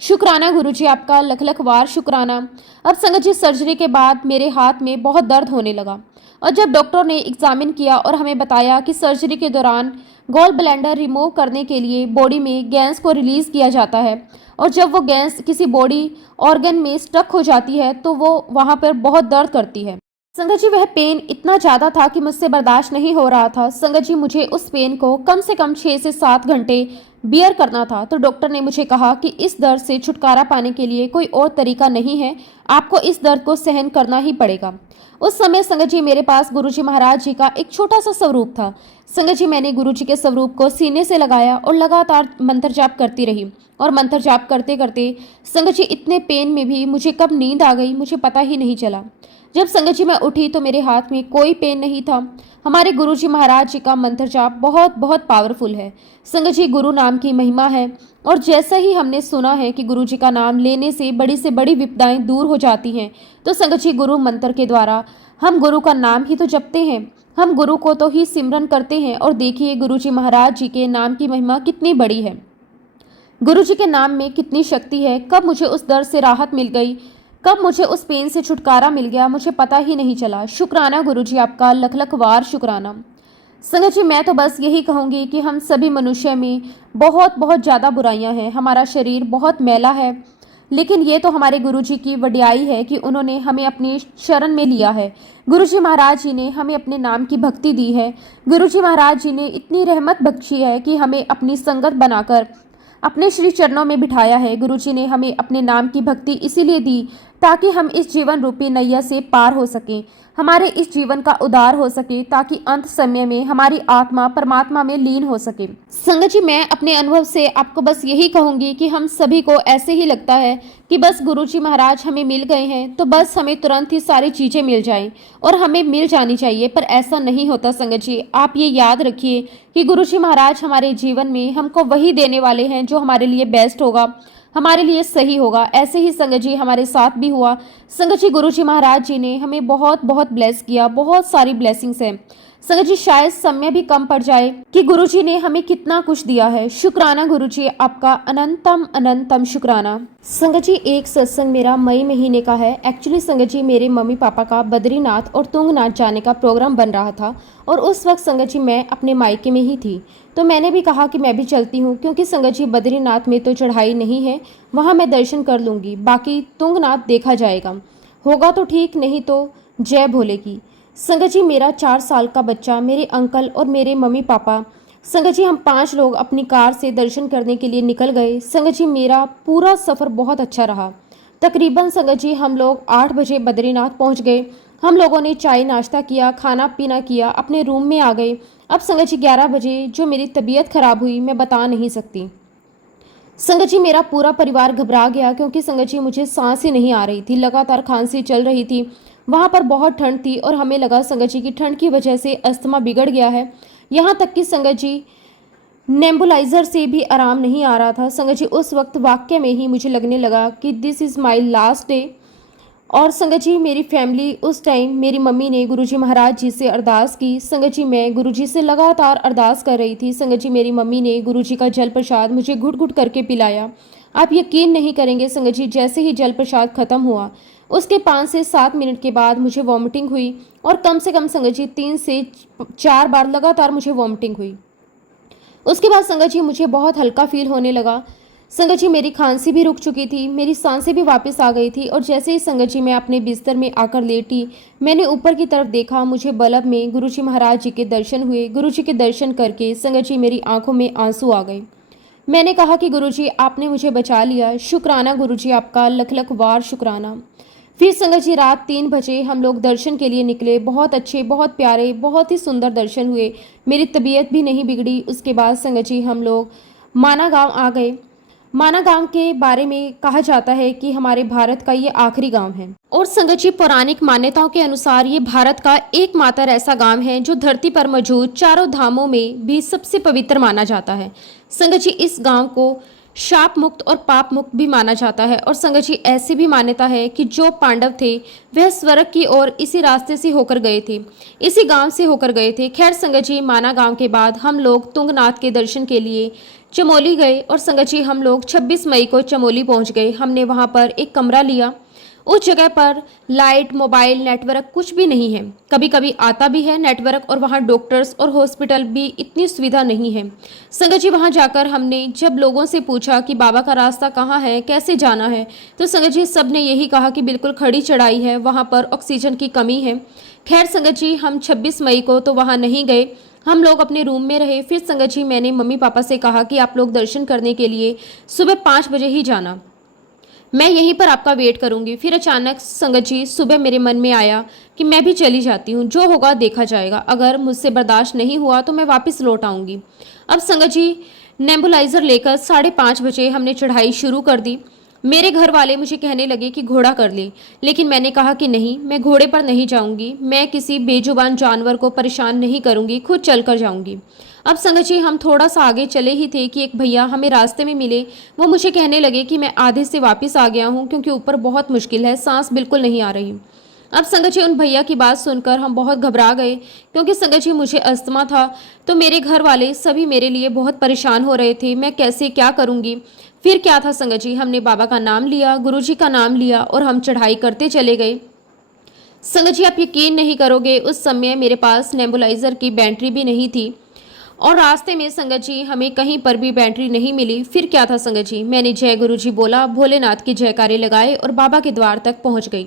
शुक्राना गुरुजी, आपका लख लख वार शुक्राना। अब संगत जी, सर्जरी के बाद मेरे हाथ में बहुत दर्द होने लगा, और जब डॉक्टर ने एग्जामिन किया और हमें बताया कि सर्जरी के दौरान गॉल ब्लैंडर रिमूव करने के लिए बॉडी में गैस को रिलीज किया जाता है, और जब वो गैस किसी बॉडी ऑर्गन में स्टक हो जाती है तो वो वहाँ पर बहुत दर्द करती है। संगत जी, वह पेन इतना ज़्यादा था कि मुझसे बर्दाश्त नहीं हो रहा था। संगत जी, मुझे उस पेन को कम से कम 6 से 7 घंटे बियर करना था। तो डॉक्टर ने मुझे कहा कि इस दर्द से छुटकारा पाने के लिए कोई और तरीका नहीं है, आपको इस दर्द को सहन करना ही पड़ेगा। उस समय संगत जी मेरे पास गुरुजी महाराज जी का एक छोटा सा स्वरूप था। संगत जी, मैंने गुरुजी के स्वरूप को सीने से लगाया और लगातार मंत्र जाप करती रही, और मंत्र जाप करते करते संगत जी इतने पेन में भी मुझे कब नींद आ गई मुझे पता ही नहीं चला। जब संगत जी मैं उठी तो मेरे हाथ में कोई पेन नहीं था। हमारे गुरुजी महाराज जी का मंत्र जाप बहुत बहुत पावरफुल है। संगत जी, गुरु नाम की महिमा है, और जैसा ही हमने सुना है कि गुरु जी का नाम लेने से बड़ी विपदाएं दूर हो जाती हैं, तो संगत जी गुरु मंत्र के द्वारा हम गुरु का नाम ही तो जपते हैं, हम गुरु को तो ही सिमरन करते हैं। और देखिए गुरु जी महाराज जी के नाम की महिमा कितनी बड़ी है, गुरु जी के नाम में कितनी शक्ति है। कब मुझे उस दर्द से राहत मिल गई, कब मुझे उस पेन से छुटकारा मिल गया, मुझे पता ही नहीं चला। शुक्राना गुरुजी, आपका लख लख वार शुक्राना। संगत जी, मैं तो बस यही कहूँगी कि हम सभी मनुष्य में बहुत बहुत ज़्यादा बुराइयां हैं। हमारा शरीर बहुत मैला है, लेकिन ये तो हमारे गुरुजी की वडियाई है कि उन्होंने हमें अपनी शरण में लिया है। गुरुजी महाराज जी ने हमें अपने नाम की भक्ति दी है। गुरुजी महाराज जी ने इतनी रहमत बख्शी है कि हमें अपनी संगत बनाकर अपने श्री चरणों में बिठाया है। गुरुजी ने हमें अपने नाम की भक्ति इसीलिए दी ताकि हम इस जीवन रूपी नैया से पार हो सकें, हमारे इस जीवन का उद्धार हो सके, ताकि अंत समय में हमारी आत्मा परमात्मा में लीन हो सके। संगत जी, मैं अपने अनुभव से आपको बस यही कहूंगी कि हम सभी को ऐसे ही लगता है कि बस गुरुजी महाराज हमें मिल गए हैं तो बस हमें तुरंत ही सारी चीज़ें मिल जाएं और हमें मिल जानी चाहिए, पर ऐसा नहीं होता। संगत जी, आप ये याद रखिए कि गुरुजी महाराज हमारे जीवन में हमको वही देने वाले हैं जो हमारे लिए बेस्ट होगा, हमारे लिए सही होगा। ऐसे ही संगत जी हमारे साथ भी हुआ। संगत जी, गुरुजी महाराज जी ने हमें बहुत बहुत ब्लेस किया, बहुत सारी ब्लेसिंग्स हैं। संगत जी, शायद समय भी कम पड़ जाए कि गुरुजी ने हमें कितना कुछ दिया है। शुक्राना गुरुजी, आपका अनंतम अनंतम शुक्राना। संगत जी, एक सत्संग मेरा मई महीने का है। एक्चुअली संगत जी, मेरे मम्मी पापा का बद्रीनाथ और तुंगनाथ जाने का प्रोग्राम बन रहा था और उस वक्त संगत जी मैं अपने मायके में ही थी, तो मैंने भी कहा कि मैं भी चलती हूँ, क्योंकि संगत जी बद्रीनाथ में तो चढ़ाई नहीं है, वहाँ मैं दर्शन कर लूँगी, बाकी तुंगनाथ देखा जाएगा, होगा तो ठीक, नहीं तो जय भोले की। संगत जी, मेरा 4 साल का बच्चा, मेरे अंकल और मेरे मम्मी पापा, संगत जी हम 5 लोग अपनी कार से दर्शन करने के लिए निकल गए। संगत जी, मेरा पूरा सफ़र बहुत अच्छा रहा। तकरीबन संगत जी हम लोग 8 बजे बद्रीनाथ पहुंच गए। हम लोगों ने चाय नाश्ता किया, खाना पीना किया, अपने रूम में आ गए। अब संगत जी 11 बजे जो मेरी तबीयत खराब हुई मैं बता नहीं सकती। संगत जी, मेरा पूरा परिवार घबरा गया, क्योंकि संगत जी मुझे सांस ही नहीं आ रही थी, लगातार खांसी चल रही थी। वहाँ पर बहुत ठंड थी और हमें लगा संगत जी की ठंड की वजह से अस्थमा बिगड़ गया है। यहाँ तक कि संगत जी नेबुलाइजर से भी आराम नहीं आ रहा था। संगत जी, उस वक्त वाक्य में ही मुझे लगने लगा कि this is my last day. और संगत जी, मेरी फैमिली उस टाइम, मेरी मम्मी ने गुरुजी महाराज जी से अरदास की। संगत जी, मैं गुरुजी से लगातार अरदास कर रही थी। संगत जी, मेरी मम्मी ने गुरुजी का जल प्रसाद मुझे घुट घुट करके पिलाया। आप यकीन नहीं करेंगे संगत जी, जैसे ही जल प्रसाद खत्म हुआ उसके 5 से 7 मिनट के बाद मुझे वॉमिटिंग हुई, और कम से कम संगत जी 3 से 4 बार लगातार मुझे वॉमिटिंग हुई। उसके बाद संगत जी मुझे बहुत हल्का फील होने लगा। संगत जी, मेरी खांसी भी रुक चुकी थी, मेरी सांसें भी वापस आ गई थी, और जैसे ही संगत जी मैं अपने बिस्तर में आकर लेटी, मैंने ऊपर की तरफ देखा, मुझे बल्ब में गुरुजी महाराज जी के दर्शन हुए। गुरुजी के दर्शन करके संगत जी मेरी आंखों में आंसू आ गए। मैंने कहा कि गुरुजी आपने मुझे बचा लिया, शुक्राना गुरुजी, आपका लख लख वार शुक्राना। फिर संगत जी रात 3 बजे हम लोग दर्शन के लिए निकले। बहुत अच्छे, बहुत प्यारे, बहुत ही सुंदर दर्शन हुए। मेरी तबीयत भी नहीं बिगड़ी। उसके बाद संगत जी हम लोग माना गांव आ गए। माना गांव के बारे में कहा जाता है कि हमारे भारत का ये आखिरी गांव है, और संगत जी पौराणिक मान्यताओं के अनुसार ये भारत का एकमात्र ऐसा गांव है जो धरती पर मौजूद चारों धामों में भी सबसे पवित्र माना जाता है। संगत जी, इस गांव को शाप मुक्त और पाप मुक्त भी माना जाता है। और संगत जी ऐसी भी मान्यता है कि जो पांडव थे वह स्वर्ग की ओर इसी रास्ते से होकर गए थे, इसी गांव से होकर गए थे। खैर संगत जी, माना गांव के बाद हम लोग तुंगनाथ के दर्शन के लिए चमोली गए, और संगत जी हम लोग 26 मई को चमोली पहुंच गए। हमने वहां पर एक कमरा लिया। उस जगह पर लाइट, मोबाइल नेटवर्क कुछ भी नहीं है। कभी कभी आता भी है नेटवर्क, और वहाँ डॉक्टर्स और हॉस्पिटल भी इतनी सुविधा नहीं है। संगत जी वहाँ जाकर हमने जब लोगों से पूछा कि बाबा का रास्ता कहाँ है, कैसे जाना है, तो संगत जी सब ने यही कहा कि बिल्कुल खड़ी चढ़ाई है, वहाँ पर ऑक्सीजन की कमी है। खैर संगत जी, हम 26 मई को तो वहाँ नहीं गए, हम लोग अपने रूम में रहे। फिर संगत जी मैंने मम्मी पापा से कहा कि आप लोग दर्शन करने के लिए सुबह 5 बजे ही जाना, मैं यहीं पर आपका वेट करूंगी। फिर अचानक संगत जी सुबह मेरे मन में आया कि मैं भी चली जाती हूँ, जो होगा देखा जाएगा, अगर मुझसे बर्दाश्त नहीं हुआ तो मैं वापस लौट आऊँगी। अब संगत जी नेबुलाइजर लेकर 5:30 बजे हमने चढ़ाई शुरू कर दी। मेरे घर वाले मुझे कहने लगे कि घोड़ा कर ले, लेकिन मैंने कहा कि नहीं, मैं घोड़े पर नहीं जाऊंगी, मैं किसी बेजुबान जानवर को परेशान नहीं करूंगी, खुद चल कर जाऊंगी। अब संगत जी हम थोड़ा सा आगे चले ही थे कि एक भैया हमें रास्ते में मिले। वो मुझे कहने लगे कि मैं आधे से वापस आ गया हूँ, क्योंकि ऊपर बहुत मुश्किल है, सांस बिल्कुल नहीं आ रही। अब संगत जी उन भैया की बात सुनकर हम बहुत घबरा गए, क्योंकि संगत जी मुझे अस्थमा था, तो मेरे घर वाले सभी मेरे लिए बहुत परेशान हो रहे थे, मैं कैसे क्या करूँगी। फिर क्या था संगत जी, हमने बाबा का नाम लिया, गुरुजी का नाम लिया, और हम चढ़ाई करते चले गए। संगत जी आप यकीन नहीं करोगे, उस समय मेरे पास नेबुलाइजर की बैटरी भी नहीं थी और रास्ते में संगत जी हमें कहीं पर भी बैटरी नहीं मिली। फिर क्या था संगत जी, मैंने जय गुरु जी बोला, भोलेनाथ के जयकारे लगाए और बाबा के द्वार तक पहुंच गई।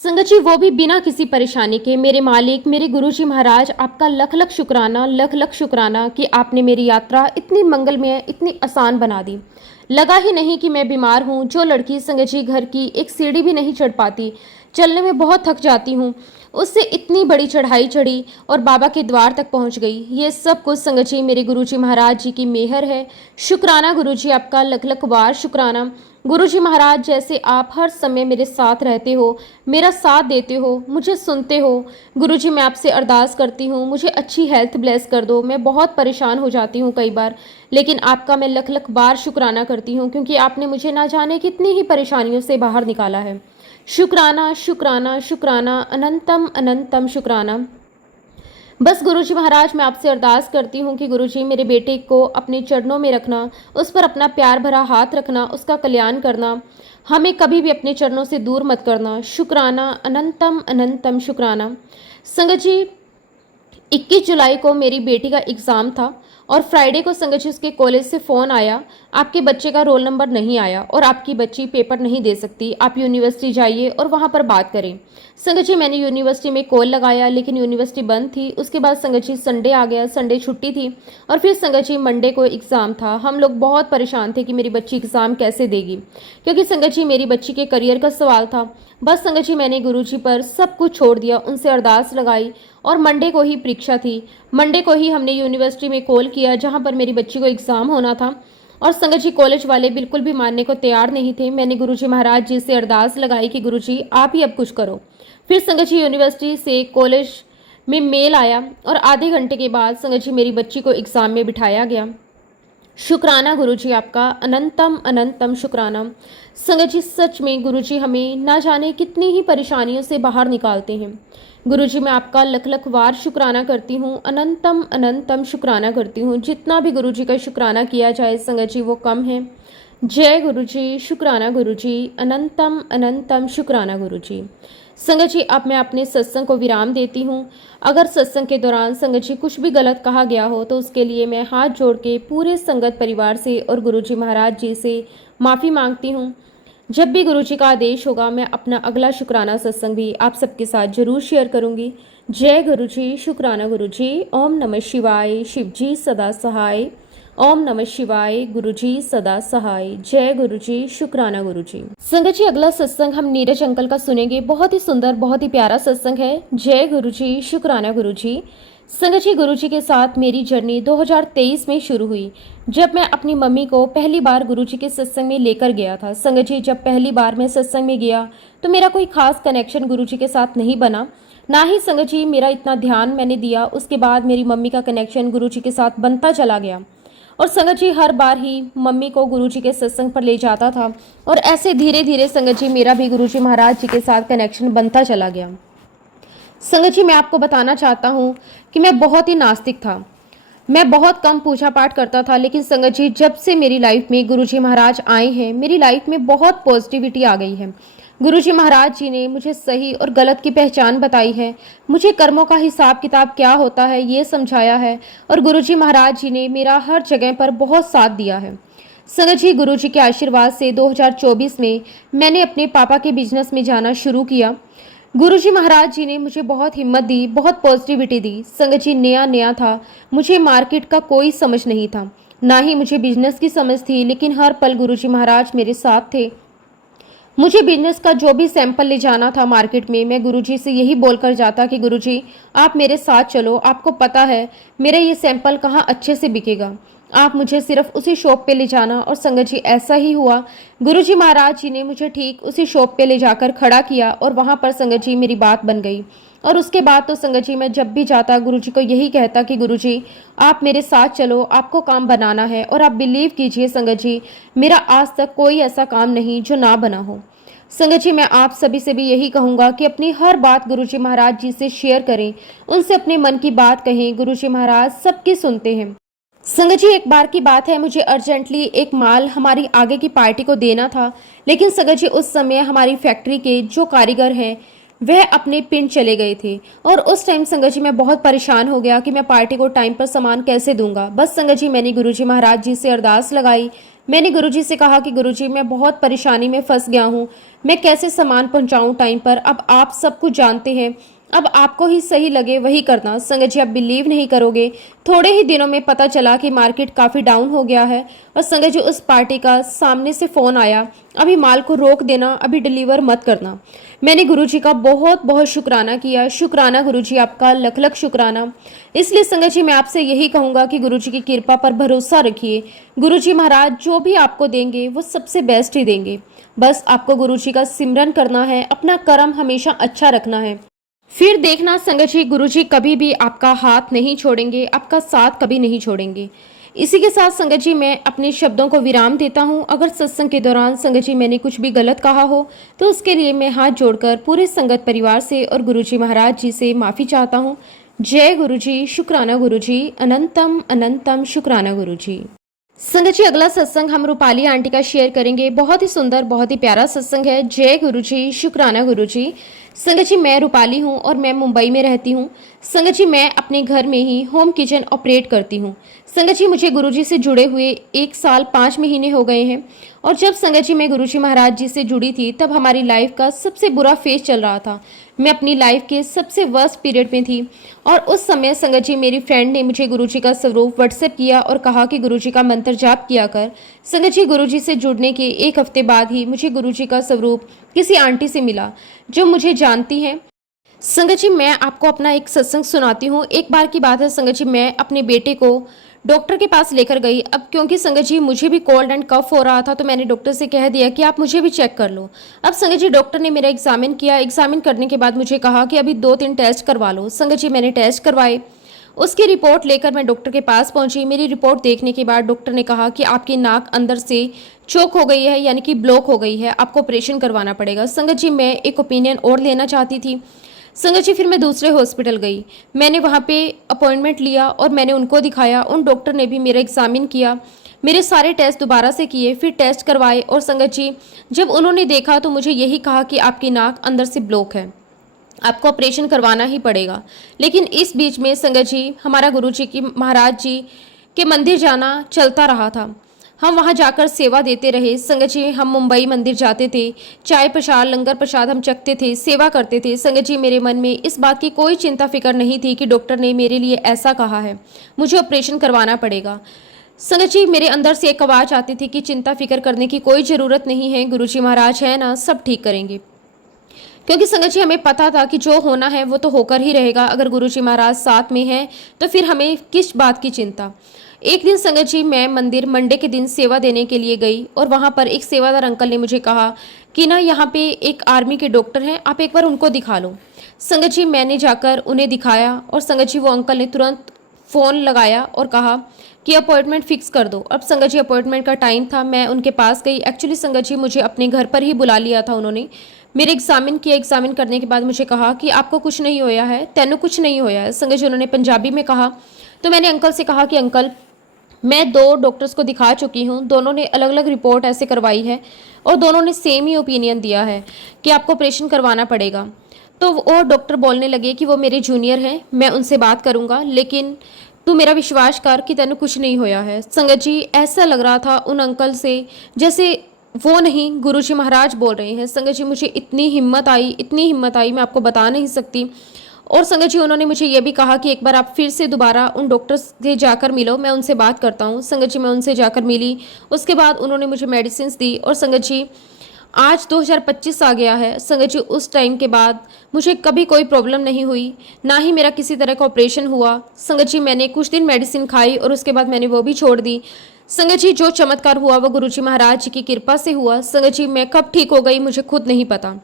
संगत जी वो भी बिना किसी परेशानी के। मेरे मालिक, मेरे गुरु जी महाराज, आपका लख लख शुक्राना, लख लख शुक्राना कि आपने मेरी यात्रा इतनी मंगलमय, इतनी आसान बना दी। लगा ही नहीं कि मैं बीमार हूँ। जो लड़की संगत जी घर की एक सीढ़ी भी नहीं चढ़ पाती, चलने में बहुत थक जाती हूँ, उससे इतनी बड़ी चढ़ाई चढ़ी और बाबा के द्वार तक पहुँच गई। ये सब कुछ संगत जी मेरे गुरु जी महाराज जी की मेहर है। शुक्राना गुरु जी, आपका लख लख बार शुक्राना। गुरु जी महाराज, जैसे आप हर समय मेरे साथ रहते हो, मेरा साथ देते हो, मुझे सुनते हो। गुरु जी मैं आपसे अरदास करती हूँ, मुझे अच्छी हेल्थ ब्लेस कर दो। मैं बहुत परेशान हो जाती हूँ कई बार, लेकिन आपका मैं लख लख बार शुक्राना करती हूँ, क्योंकि आपने मुझे ना जाने कितनी ही परेशानियों से बाहर निकाला है। शुक्राना शुक्राना शुक्राना, अनंतम अनंतम शुक्राना। बस गुरुजी महाराज मैं आपसे अरदास करती हूँ कि गुरुजी मेरे बेटे को अपने चरणों में रखना, उस पर अपना प्यार भरा हाथ रखना, उसका कल्याण करना, हमें कभी भी अपने चरणों से दूर मत करना। शुक्राना, अनंतम अनंतम शुक्राना। संगत जी 21 जुलाई को मेरी बेटी का एग्ज़ाम था और फ्राइडे को संगत जी उसके कॉलेज से फ़ोन आया, आपके बच्चे का रोल नंबर नहीं आया और आपकी बच्ची पेपर नहीं दे सकती, आप यूनिवर्सिटी जाइए और वहाँ पर बात करें। संगत जी मैंने यूनिवर्सिटी में कॉल लगाया, लेकिन यूनिवर्सिटी बंद थी। उसके बाद संगत जी संडे आ गया, संडे छुट्टी थी और फिर संगत जी मंडे को एग्ज़ाम था। हम लोग बहुत परेशान थे कि मेरी बच्ची एग्ज़ाम कैसे देगी, क्योंकि संगत जी मेरी बच्ची के करियर का सवाल था। बस संगत जी मैंने गुरुजी पर सब कुछ छोड़ दिया, उनसे अरदास लगाई और मंडे को ही परीक्षा थी। मंडे को ही हमने यूनिवर्सिटी में कॉल किया जहां पर मेरी बच्ची को एग्ज़ाम होना था और संगत जी कॉलेज वाले बिल्कुल भी मानने को तैयार नहीं थे। मैंने गुरुजी महाराज जी से अरदास लगाई कि गुरुजी आप ही अब कुछ करो। फिर संगत जी यूनिवर्सिटी से कॉलेज में मेल आया और आधे घंटे के बाद संगत जी मेरी बच्ची को एग्ज़ाम में बिठाया गया। शुक्राना गुरुजी, आपका अनंतम अनंतम शुक्राना। संगत जी सच में गुरुजी हमें ना जाने कितनी ही परेशानियों से बाहर निकालते हैं। गुरुजी मैं आपका लख लख वार शुक्राना करती हूँ, अनंतम अनंतम शुक्राना करती हूँ। जितना भी गुरुजी का शुक्राना किया जाए संगत जी वो कम है। जय गुरुजी, शुक्राना गुरुजी, अनंतम अनंतम शुक्राना गुरुजी। संगत जी अब मैं अपने सत्संग को विराम देती हूँ। अगर सत्संग के दौरान संगत जी कुछ भी गलत कहा गया हो तो उसके लिए मैं हाथ जोड़ के पूरे संगत परिवार से और गुरुजी महाराज जी से माफ़ी मांगती हूँ। जब भी गुरुजी का आदेश होगा मैं अपना अगला शुक्राना सत्संग भी आप सबके साथ जरूर शेयर करूँगी। जय गुरुजी, शुक्राना गुरुजी। ओम नमः शिवाय, शिवजी सदा सहाय। ओम नमः शिवाय, गुरुजी सदा सहाय। जय गुरुजी, शुक्राना गुरुजी। संगत जी अगला सत्संग हम नीरज अंकल का सुनेंगे। बहुत ही सुंदर, बहुत ही प्यारा सत्संग है। जय गुरुजी, शुक्राना गुरुजी। संगत जी गुरुजी के साथ मेरी जर्नी 2023 में शुरू हुई, जब मैं अपनी मम्मी को पहली बार गुरुजी के सत्संग में लेकर गया था। संगत जी जब पहली बार मैं सत्संग में गया तो मेरा कोई खास कनेक्शन गुरुजी के साथ नहीं बना, ना ही संगत जी मेरा इतना ध्यान मैंने दिया। उसके बाद मेरी मम्मी का कनेक्शन गुरुजी के साथ बनता चला गया और संगत जी हर बार ही मम्मी को गुरुजी के सत्संग पर ले जाता था और ऐसे धीरे धीरे संगत जी मेरा भी गुरुजी महाराज जी के साथ कनेक्शन बनता चला गया। संगत जी मैं आपको बताना चाहता हूँ कि मैं बहुत ही नास्तिक था, मैं बहुत कम पूजा पाठ करता था, लेकिन संगत जी जब से मेरी लाइफ में गुरुजी महाराज आए हैं मेरी लाइफ में बहुत पॉजिटिविटी आ गई है। गुरुजी महाराज जी ने मुझे सही और गलत की पहचान बताई है, मुझे कर्मों का हिसाब किताब क्या होता है ये समझाया है और गुरुजी महाराज जी ने मेरा हर जगह पर बहुत साथ दिया है। संगत जी गुरुजी के आशीर्वाद से 2024 में मैंने अपने पापा के बिजनेस में जाना शुरू किया। गुरुजी महाराज जी ने मुझे बहुत हिम्मत दी, बहुत पॉजिटिविटी दी। संगत जी नया नया था, मुझे मार्केट का कोई समझ नहीं था, ना ही मुझे बिजनेस की समझ थी, लेकिन हर पल गुरुजी महाराज मेरे साथ थे। मुझे बिजनेस का जो भी सैंपल ले जाना था मार्केट में, मैं गुरुजी से यही बोलकर जाता कि गुरुजी आप मेरे साथ चलो, आपको पता है मेरा ये सैंपल कहाँ अच्छे से बिकेगा, आप मुझे सिर्फ उसी शॉप पे ले जाना। और संगत जी ऐसा ही हुआ, गुरुजी महाराज जी ने मुझे ठीक उसी शॉप पे ले जाकर खड़ा किया और वहाँ पर संगत जी मेरी बात बन गई। और उसके बाद तो संगत जी मैं जब भी जाता गुरुजी को यही कहता कि गुरुजी आप मेरे साथ चलो, आपको काम बनाना है। और आप बिलीव कीजिए संगत जी मेरा आज तक कोई ऐसा काम नहीं जो ना बना हो। संगत जी मैं आप सभी से भी यही कहूँगा कि अपनी हर बात गुरुजी महाराज जी से शेयर करें, उनसे अपने मन की बात कहें, गुरुजी महाराज सबकी सुनते हैं। संगत जी एक बार की बात है, मुझे अर्जेंटली एक माल हमारी आगे की पार्टी को देना था, लेकिन संगत जी उस समय हमारी फैक्ट्री के जो कारीगर हैं वह अपने पिंड चले गए थे। और उस टाइम संगत जी मैं बहुत परेशान हो गया कि मैं पार्टी को टाइम पर सामान कैसे दूंगा। बस संगत जी मैंने गुरुजी महाराज जी से अरदास लगाई। मैंने गुरुजी से कहा कि गुरुजी मैं बहुत परेशानी में फंस गया हूँ, मैं कैसे सामान पहुँचाऊँ टाइम पर। अब आप सब कुछ जानते हैं, अब आपको ही सही लगे वही करना। संगत जी आप बिलीव नहीं करोगे, थोड़े ही दिनों में पता चला कि मार्केट काफ़ी डाउन हो गया है। और संगत जी उस पार्टी का सामने से फ़ोन आया, अभी माल को रोक देना, अभी डिलीवर मत करना। मैंने गुरुजी का बहुत बहुत शुक्राना किया। शुक्राना गुरुजी, आपका लख लख शुक्राना। इसलिए संगत जी मैं आपसे यही कहूँगा कि गुरुजी की कृपा पर भरोसा रखिए। गुरुजी महाराज जो भी आपको देंगे वो सबसे बेस्ट ही देंगे। बस आपको गुरुजी का सिमरन करना है, अपना कर्म हमेशा अच्छा रखना है। फिर देखना संगत जी गुरुजी कभी भी आपका हाथ नहीं छोड़ेंगे, आपका साथ कभी नहीं छोड़ेंगे। इसी के साथ संगत जी मैं अपने शब्दों को विराम देता हूँ। अगर सत्संग के दौरान संगत जी मैंने कुछ भी गलत कहा हो तो उसके लिए मैं हाथ जोड़कर पूरे संगत परिवार से और गुरुजी महाराज जी से माफ़ी चाहता हूँ। जय गुरुजी, शुक्राना गुरुजी, अनंतम अनंतम शुक्राना गुरुजी। संगत जी अगला सत्संग हम रूपाली आंटी का शेयर करेंगे। बहुत ही सुंदर, बहुत ही प्यारा सत्संग है। जय गुरुजी, शुक्राना गुरुजी। संगत जी मैं रूपाली हूँ और मैं मुंबई में रहती हूँ। संगत जी मैं अपने घर में ही होम किचन ऑपरेट करती हूँ। संगत जी मुझे गुरुजी से जुड़े हुए 1 साल 5 महीने हो गए हैं। और जब संगत जी मैं गुरुजी महाराज जी से जुड़ी थी तब हमारी लाइफ का सबसे बुरा फेज चल रहा था। मैं अपनी लाइफ के सबसे वर्स्ट पीरियड में थी। और उस समय संगत जी मेरी फ्रेंड ने मुझे गुरुजी का स्वरूप व्हाट्सएप किया और कहा कि गुरुजी का मंत्र जाप किया कर। संगत जी गुरुजी से जुड़ने के 1 हफ्ते बाद ही मुझे गुरुजी का स्वरूप किसी आंटी से मिला जो मुझे जानती हैं। संगत जी मैं आपको अपना एक सत्संग सुनाती हूँ। एक बार की बात है संगत जी, मैं अपने बेटे को डॉक्टर के पास लेकर गई। अब क्योंकि संगत जी मुझे भी कोल्ड एंड कफ हो रहा था तो मैंने डॉक्टर से कह दिया कि आप मुझे भी चेक कर लो। अब संगत जी डॉक्टर ने मेरा एग्जामिन किया। एग्जामिन करने के बाद मुझे कहा कि अभी 2-3 टेस्ट करवा लो। संगत जी मैंने टेस्ट करवाए, उसकी रिपोर्ट लेकर मैं डॉक्टर के पास पहुंची। मेरी रिपोर्ट देखने के बाद डॉक्टर ने कहा कि आपकी नाक अंदर से चोक हो गई है, यानी कि ब्लॉक हो गई है, आपको ऑपरेशन करवाना पड़ेगा। संगत जी मैं एक ओपिनियन और लेना चाहती थी। संगत जी फिर मैं दूसरे हॉस्पिटल गई, मैंने वहाँ पे अपॉइंटमेंट लिया और मैंने उनको दिखाया। उन डॉक्टर ने भी मेरा एग्जामिन किया, मेरे सारे टेस्ट दोबारा से किए, फिर टेस्ट करवाए। और संगत जी जब उन्होंने देखा तो मुझे यही कहा कि आपकी नाक अंदर से ब्लॉक है, आपको ऑपरेशन करवाना ही पड़ेगा। लेकिन इस बीच में संगत जी हमारा गुरुजी की महाराज जी के मंदिर जाना चलता रहा था। हम वहाँ जाकर सेवा देते रहे। संगत जी हम मुंबई मंदिर जाते थे, चाय प्रसाद लंगर प्रसाद हम चखते थे, सेवा करते थे। संगत जी मेरे मन में इस बात की कोई चिंता फिक्र नहीं थी कि डॉक्टर ने मेरे लिए ऐसा कहा है, मुझे ऑपरेशन करवाना पड़ेगा। संगत जी मेरे अंदर से एक आवाज़ आती थी कि चिंता फिक्र करने की कोई ज़रूरत नहीं है, गुरुजी महाराज है ना, सब ठीक करेंगे। क्योंकि संगत जी हमें पता था कि जो होना है वो तो होकर ही रहेगा। अगर गुरुजी महाराज साथ में हैं तो फिर हमें किस बात की चिंता। एक दिन संगत जी मैं मंदिर मंडे के दिन सेवा देने के लिए गई और वहाँ पर एक सेवादार अंकल ने मुझे कहा कि ना यहाँ पे एक आर्मी के डॉक्टर हैं, आप एक बार उनको दिखा लो। संगत जी मैंने जाकर उन्हें दिखाया और संगत जी वो अंकल ने तुरंत फ़ोन लगाया और कहा कि अपॉइंटमेंट फिक्स कर दो। अब संगत जी अपॉइंटमेंट का टाइम था, मैं उनके पास गई। एक्चुअली संगत जी मुझे अपने घर पर ही बुला लिया था उन्होंने। मेरे एग्जामिन किया, एग्जामिन करने के बाद मुझे कहा कि आपको कुछ नहीं होया है, तेनू कुछ नहीं होया है। संगत जी उन्होंने पंजाबी में कहा। तो मैंने अंकल से कहा कि अंकल मैं 2 डॉक्टर्स को दिखा चुकी हूँ, दोनों ने अलग अलग रिपोर्ट ऐसे करवाई है और दोनों ने सेम ही ओपिनियन दिया है कि आपको ऑपरेशन करवाना पड़ेगा। तो वो डॉक्टर बोलने लगे कि वो मेरे जूनियर हैं, मैं उनसे बात करूँगा, लेकिन तू मेरा विश्वास कर कि तेन कुछ नहीं होया है। संगत जी ऐसा लग रहा था उन अंकल से जैसे वो नहीं गुरुजी महाराज बोल रहे हैं। संगत जी मुझे इतनी हिम्मत आई, इतनी हिम्मत आई, मैं आपको बता नहीं सकती। और संगत जी उन्होंने मुझे ये भी कहा कि एक बार आप फिर से दोबारा उन डॉक्टर्स से जाकर मिलो, मैं उनसे बात करता हूँ। संगत जी मैं उनसे जाकर मिली, उसके बाद उन्होंने मुझे मेडिसिन दी। और संगत जी आज 2025 आ गया है। संगत जी उस टाइम के बाद मुझे कभी कोई प्रॉब्लम नहीं हुई, ना ही मेरा किसी तरह का ऑपरेशन हुआ। संगत जी मैंने कुछ दिन मेडिसिन खाई और उसके बाद मैंने वो भी छोड़ दी। संगत जी जो चमत्कार हुआ वो गुरुजी महाराज जी की कृपा से हुआ। संगत जी मैं कब ठीक हो गई मुझे खुद नहीं पता।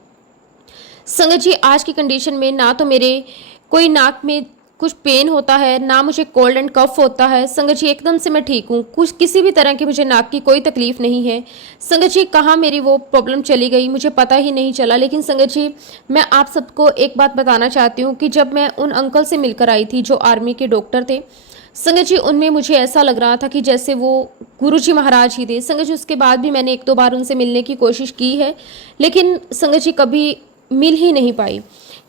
संगत जी आज की कंडीशन में ना तो मेरे कोई नाक में कुछ पेन होता है, ना मुझे कोल्ड एंड कफ होता है। संगत जी एकदम से मैं ठीक हूँ, कुछ किसी भी तरह की मुझे नाक की कोई तकलीफ नहीं है। संगत जी कहाँ मेरी वो प्रॉब्लम चली गई मुझे पता ही नहीं चला। लेकिन संगत जी मैं आप सबको एक बात बताना चाहती हूँ कि जब मैं उन अंकल से मिलकर आई थी जो आर्मी के डॉक्टर थे, संगत जी उनमें मुझे ऐसा लग रहा था कि जैसे वो गुरुजी महाराज ही थे। संगत जी उसके बाद भी मैंने 1-2 बार उनसे मिलने की कोशिश की है, लेकिन संगत जी कभी मिल ही नहीं पाई।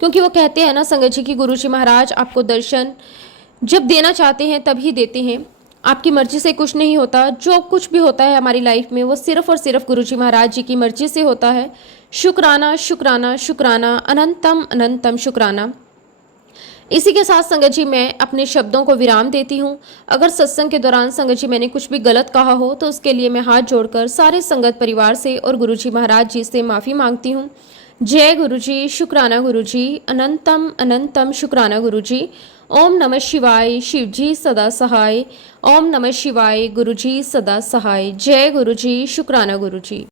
क्योंकि वो कहते हैं ना संगत जी की गुरु जी महाराज आपको दर्शन जब देना चाहते हैं तभी देते हैं, आपकी मर्जी से कुछ नहीं होता। जो कुछ भी होता है हमारी लाइफ में वो सिर्फ और सिर्फ गुरु जी महाराज जी की मर्जी से होता है। शुक्राना शुक्राना शुक्राना, अनंतम अनंतम शुक्राना। इसी के साथ संगत जी मैं अपने शब्दों को विराम देती हूँ। अगर सत्संग के दौरान संगत जी मैंने कुछ भी गलत कहा हो तो उसके लिए मैं हाथ जोड़कर सारे संगत परिवार से और गुरु जी महाराज जी से माफ़ी मांगती हूँ। जय गुरु जी, शुक्राना गुरु जी, अनंतम अनंतम शुक्राना गुरु जी। ओम नमः शिवाय, शिव जी सदा सहाय। ओम नमः शिवाय, गुरु जी सदा सहाय। जय गुरु जी, शुक्राना गुरु जी।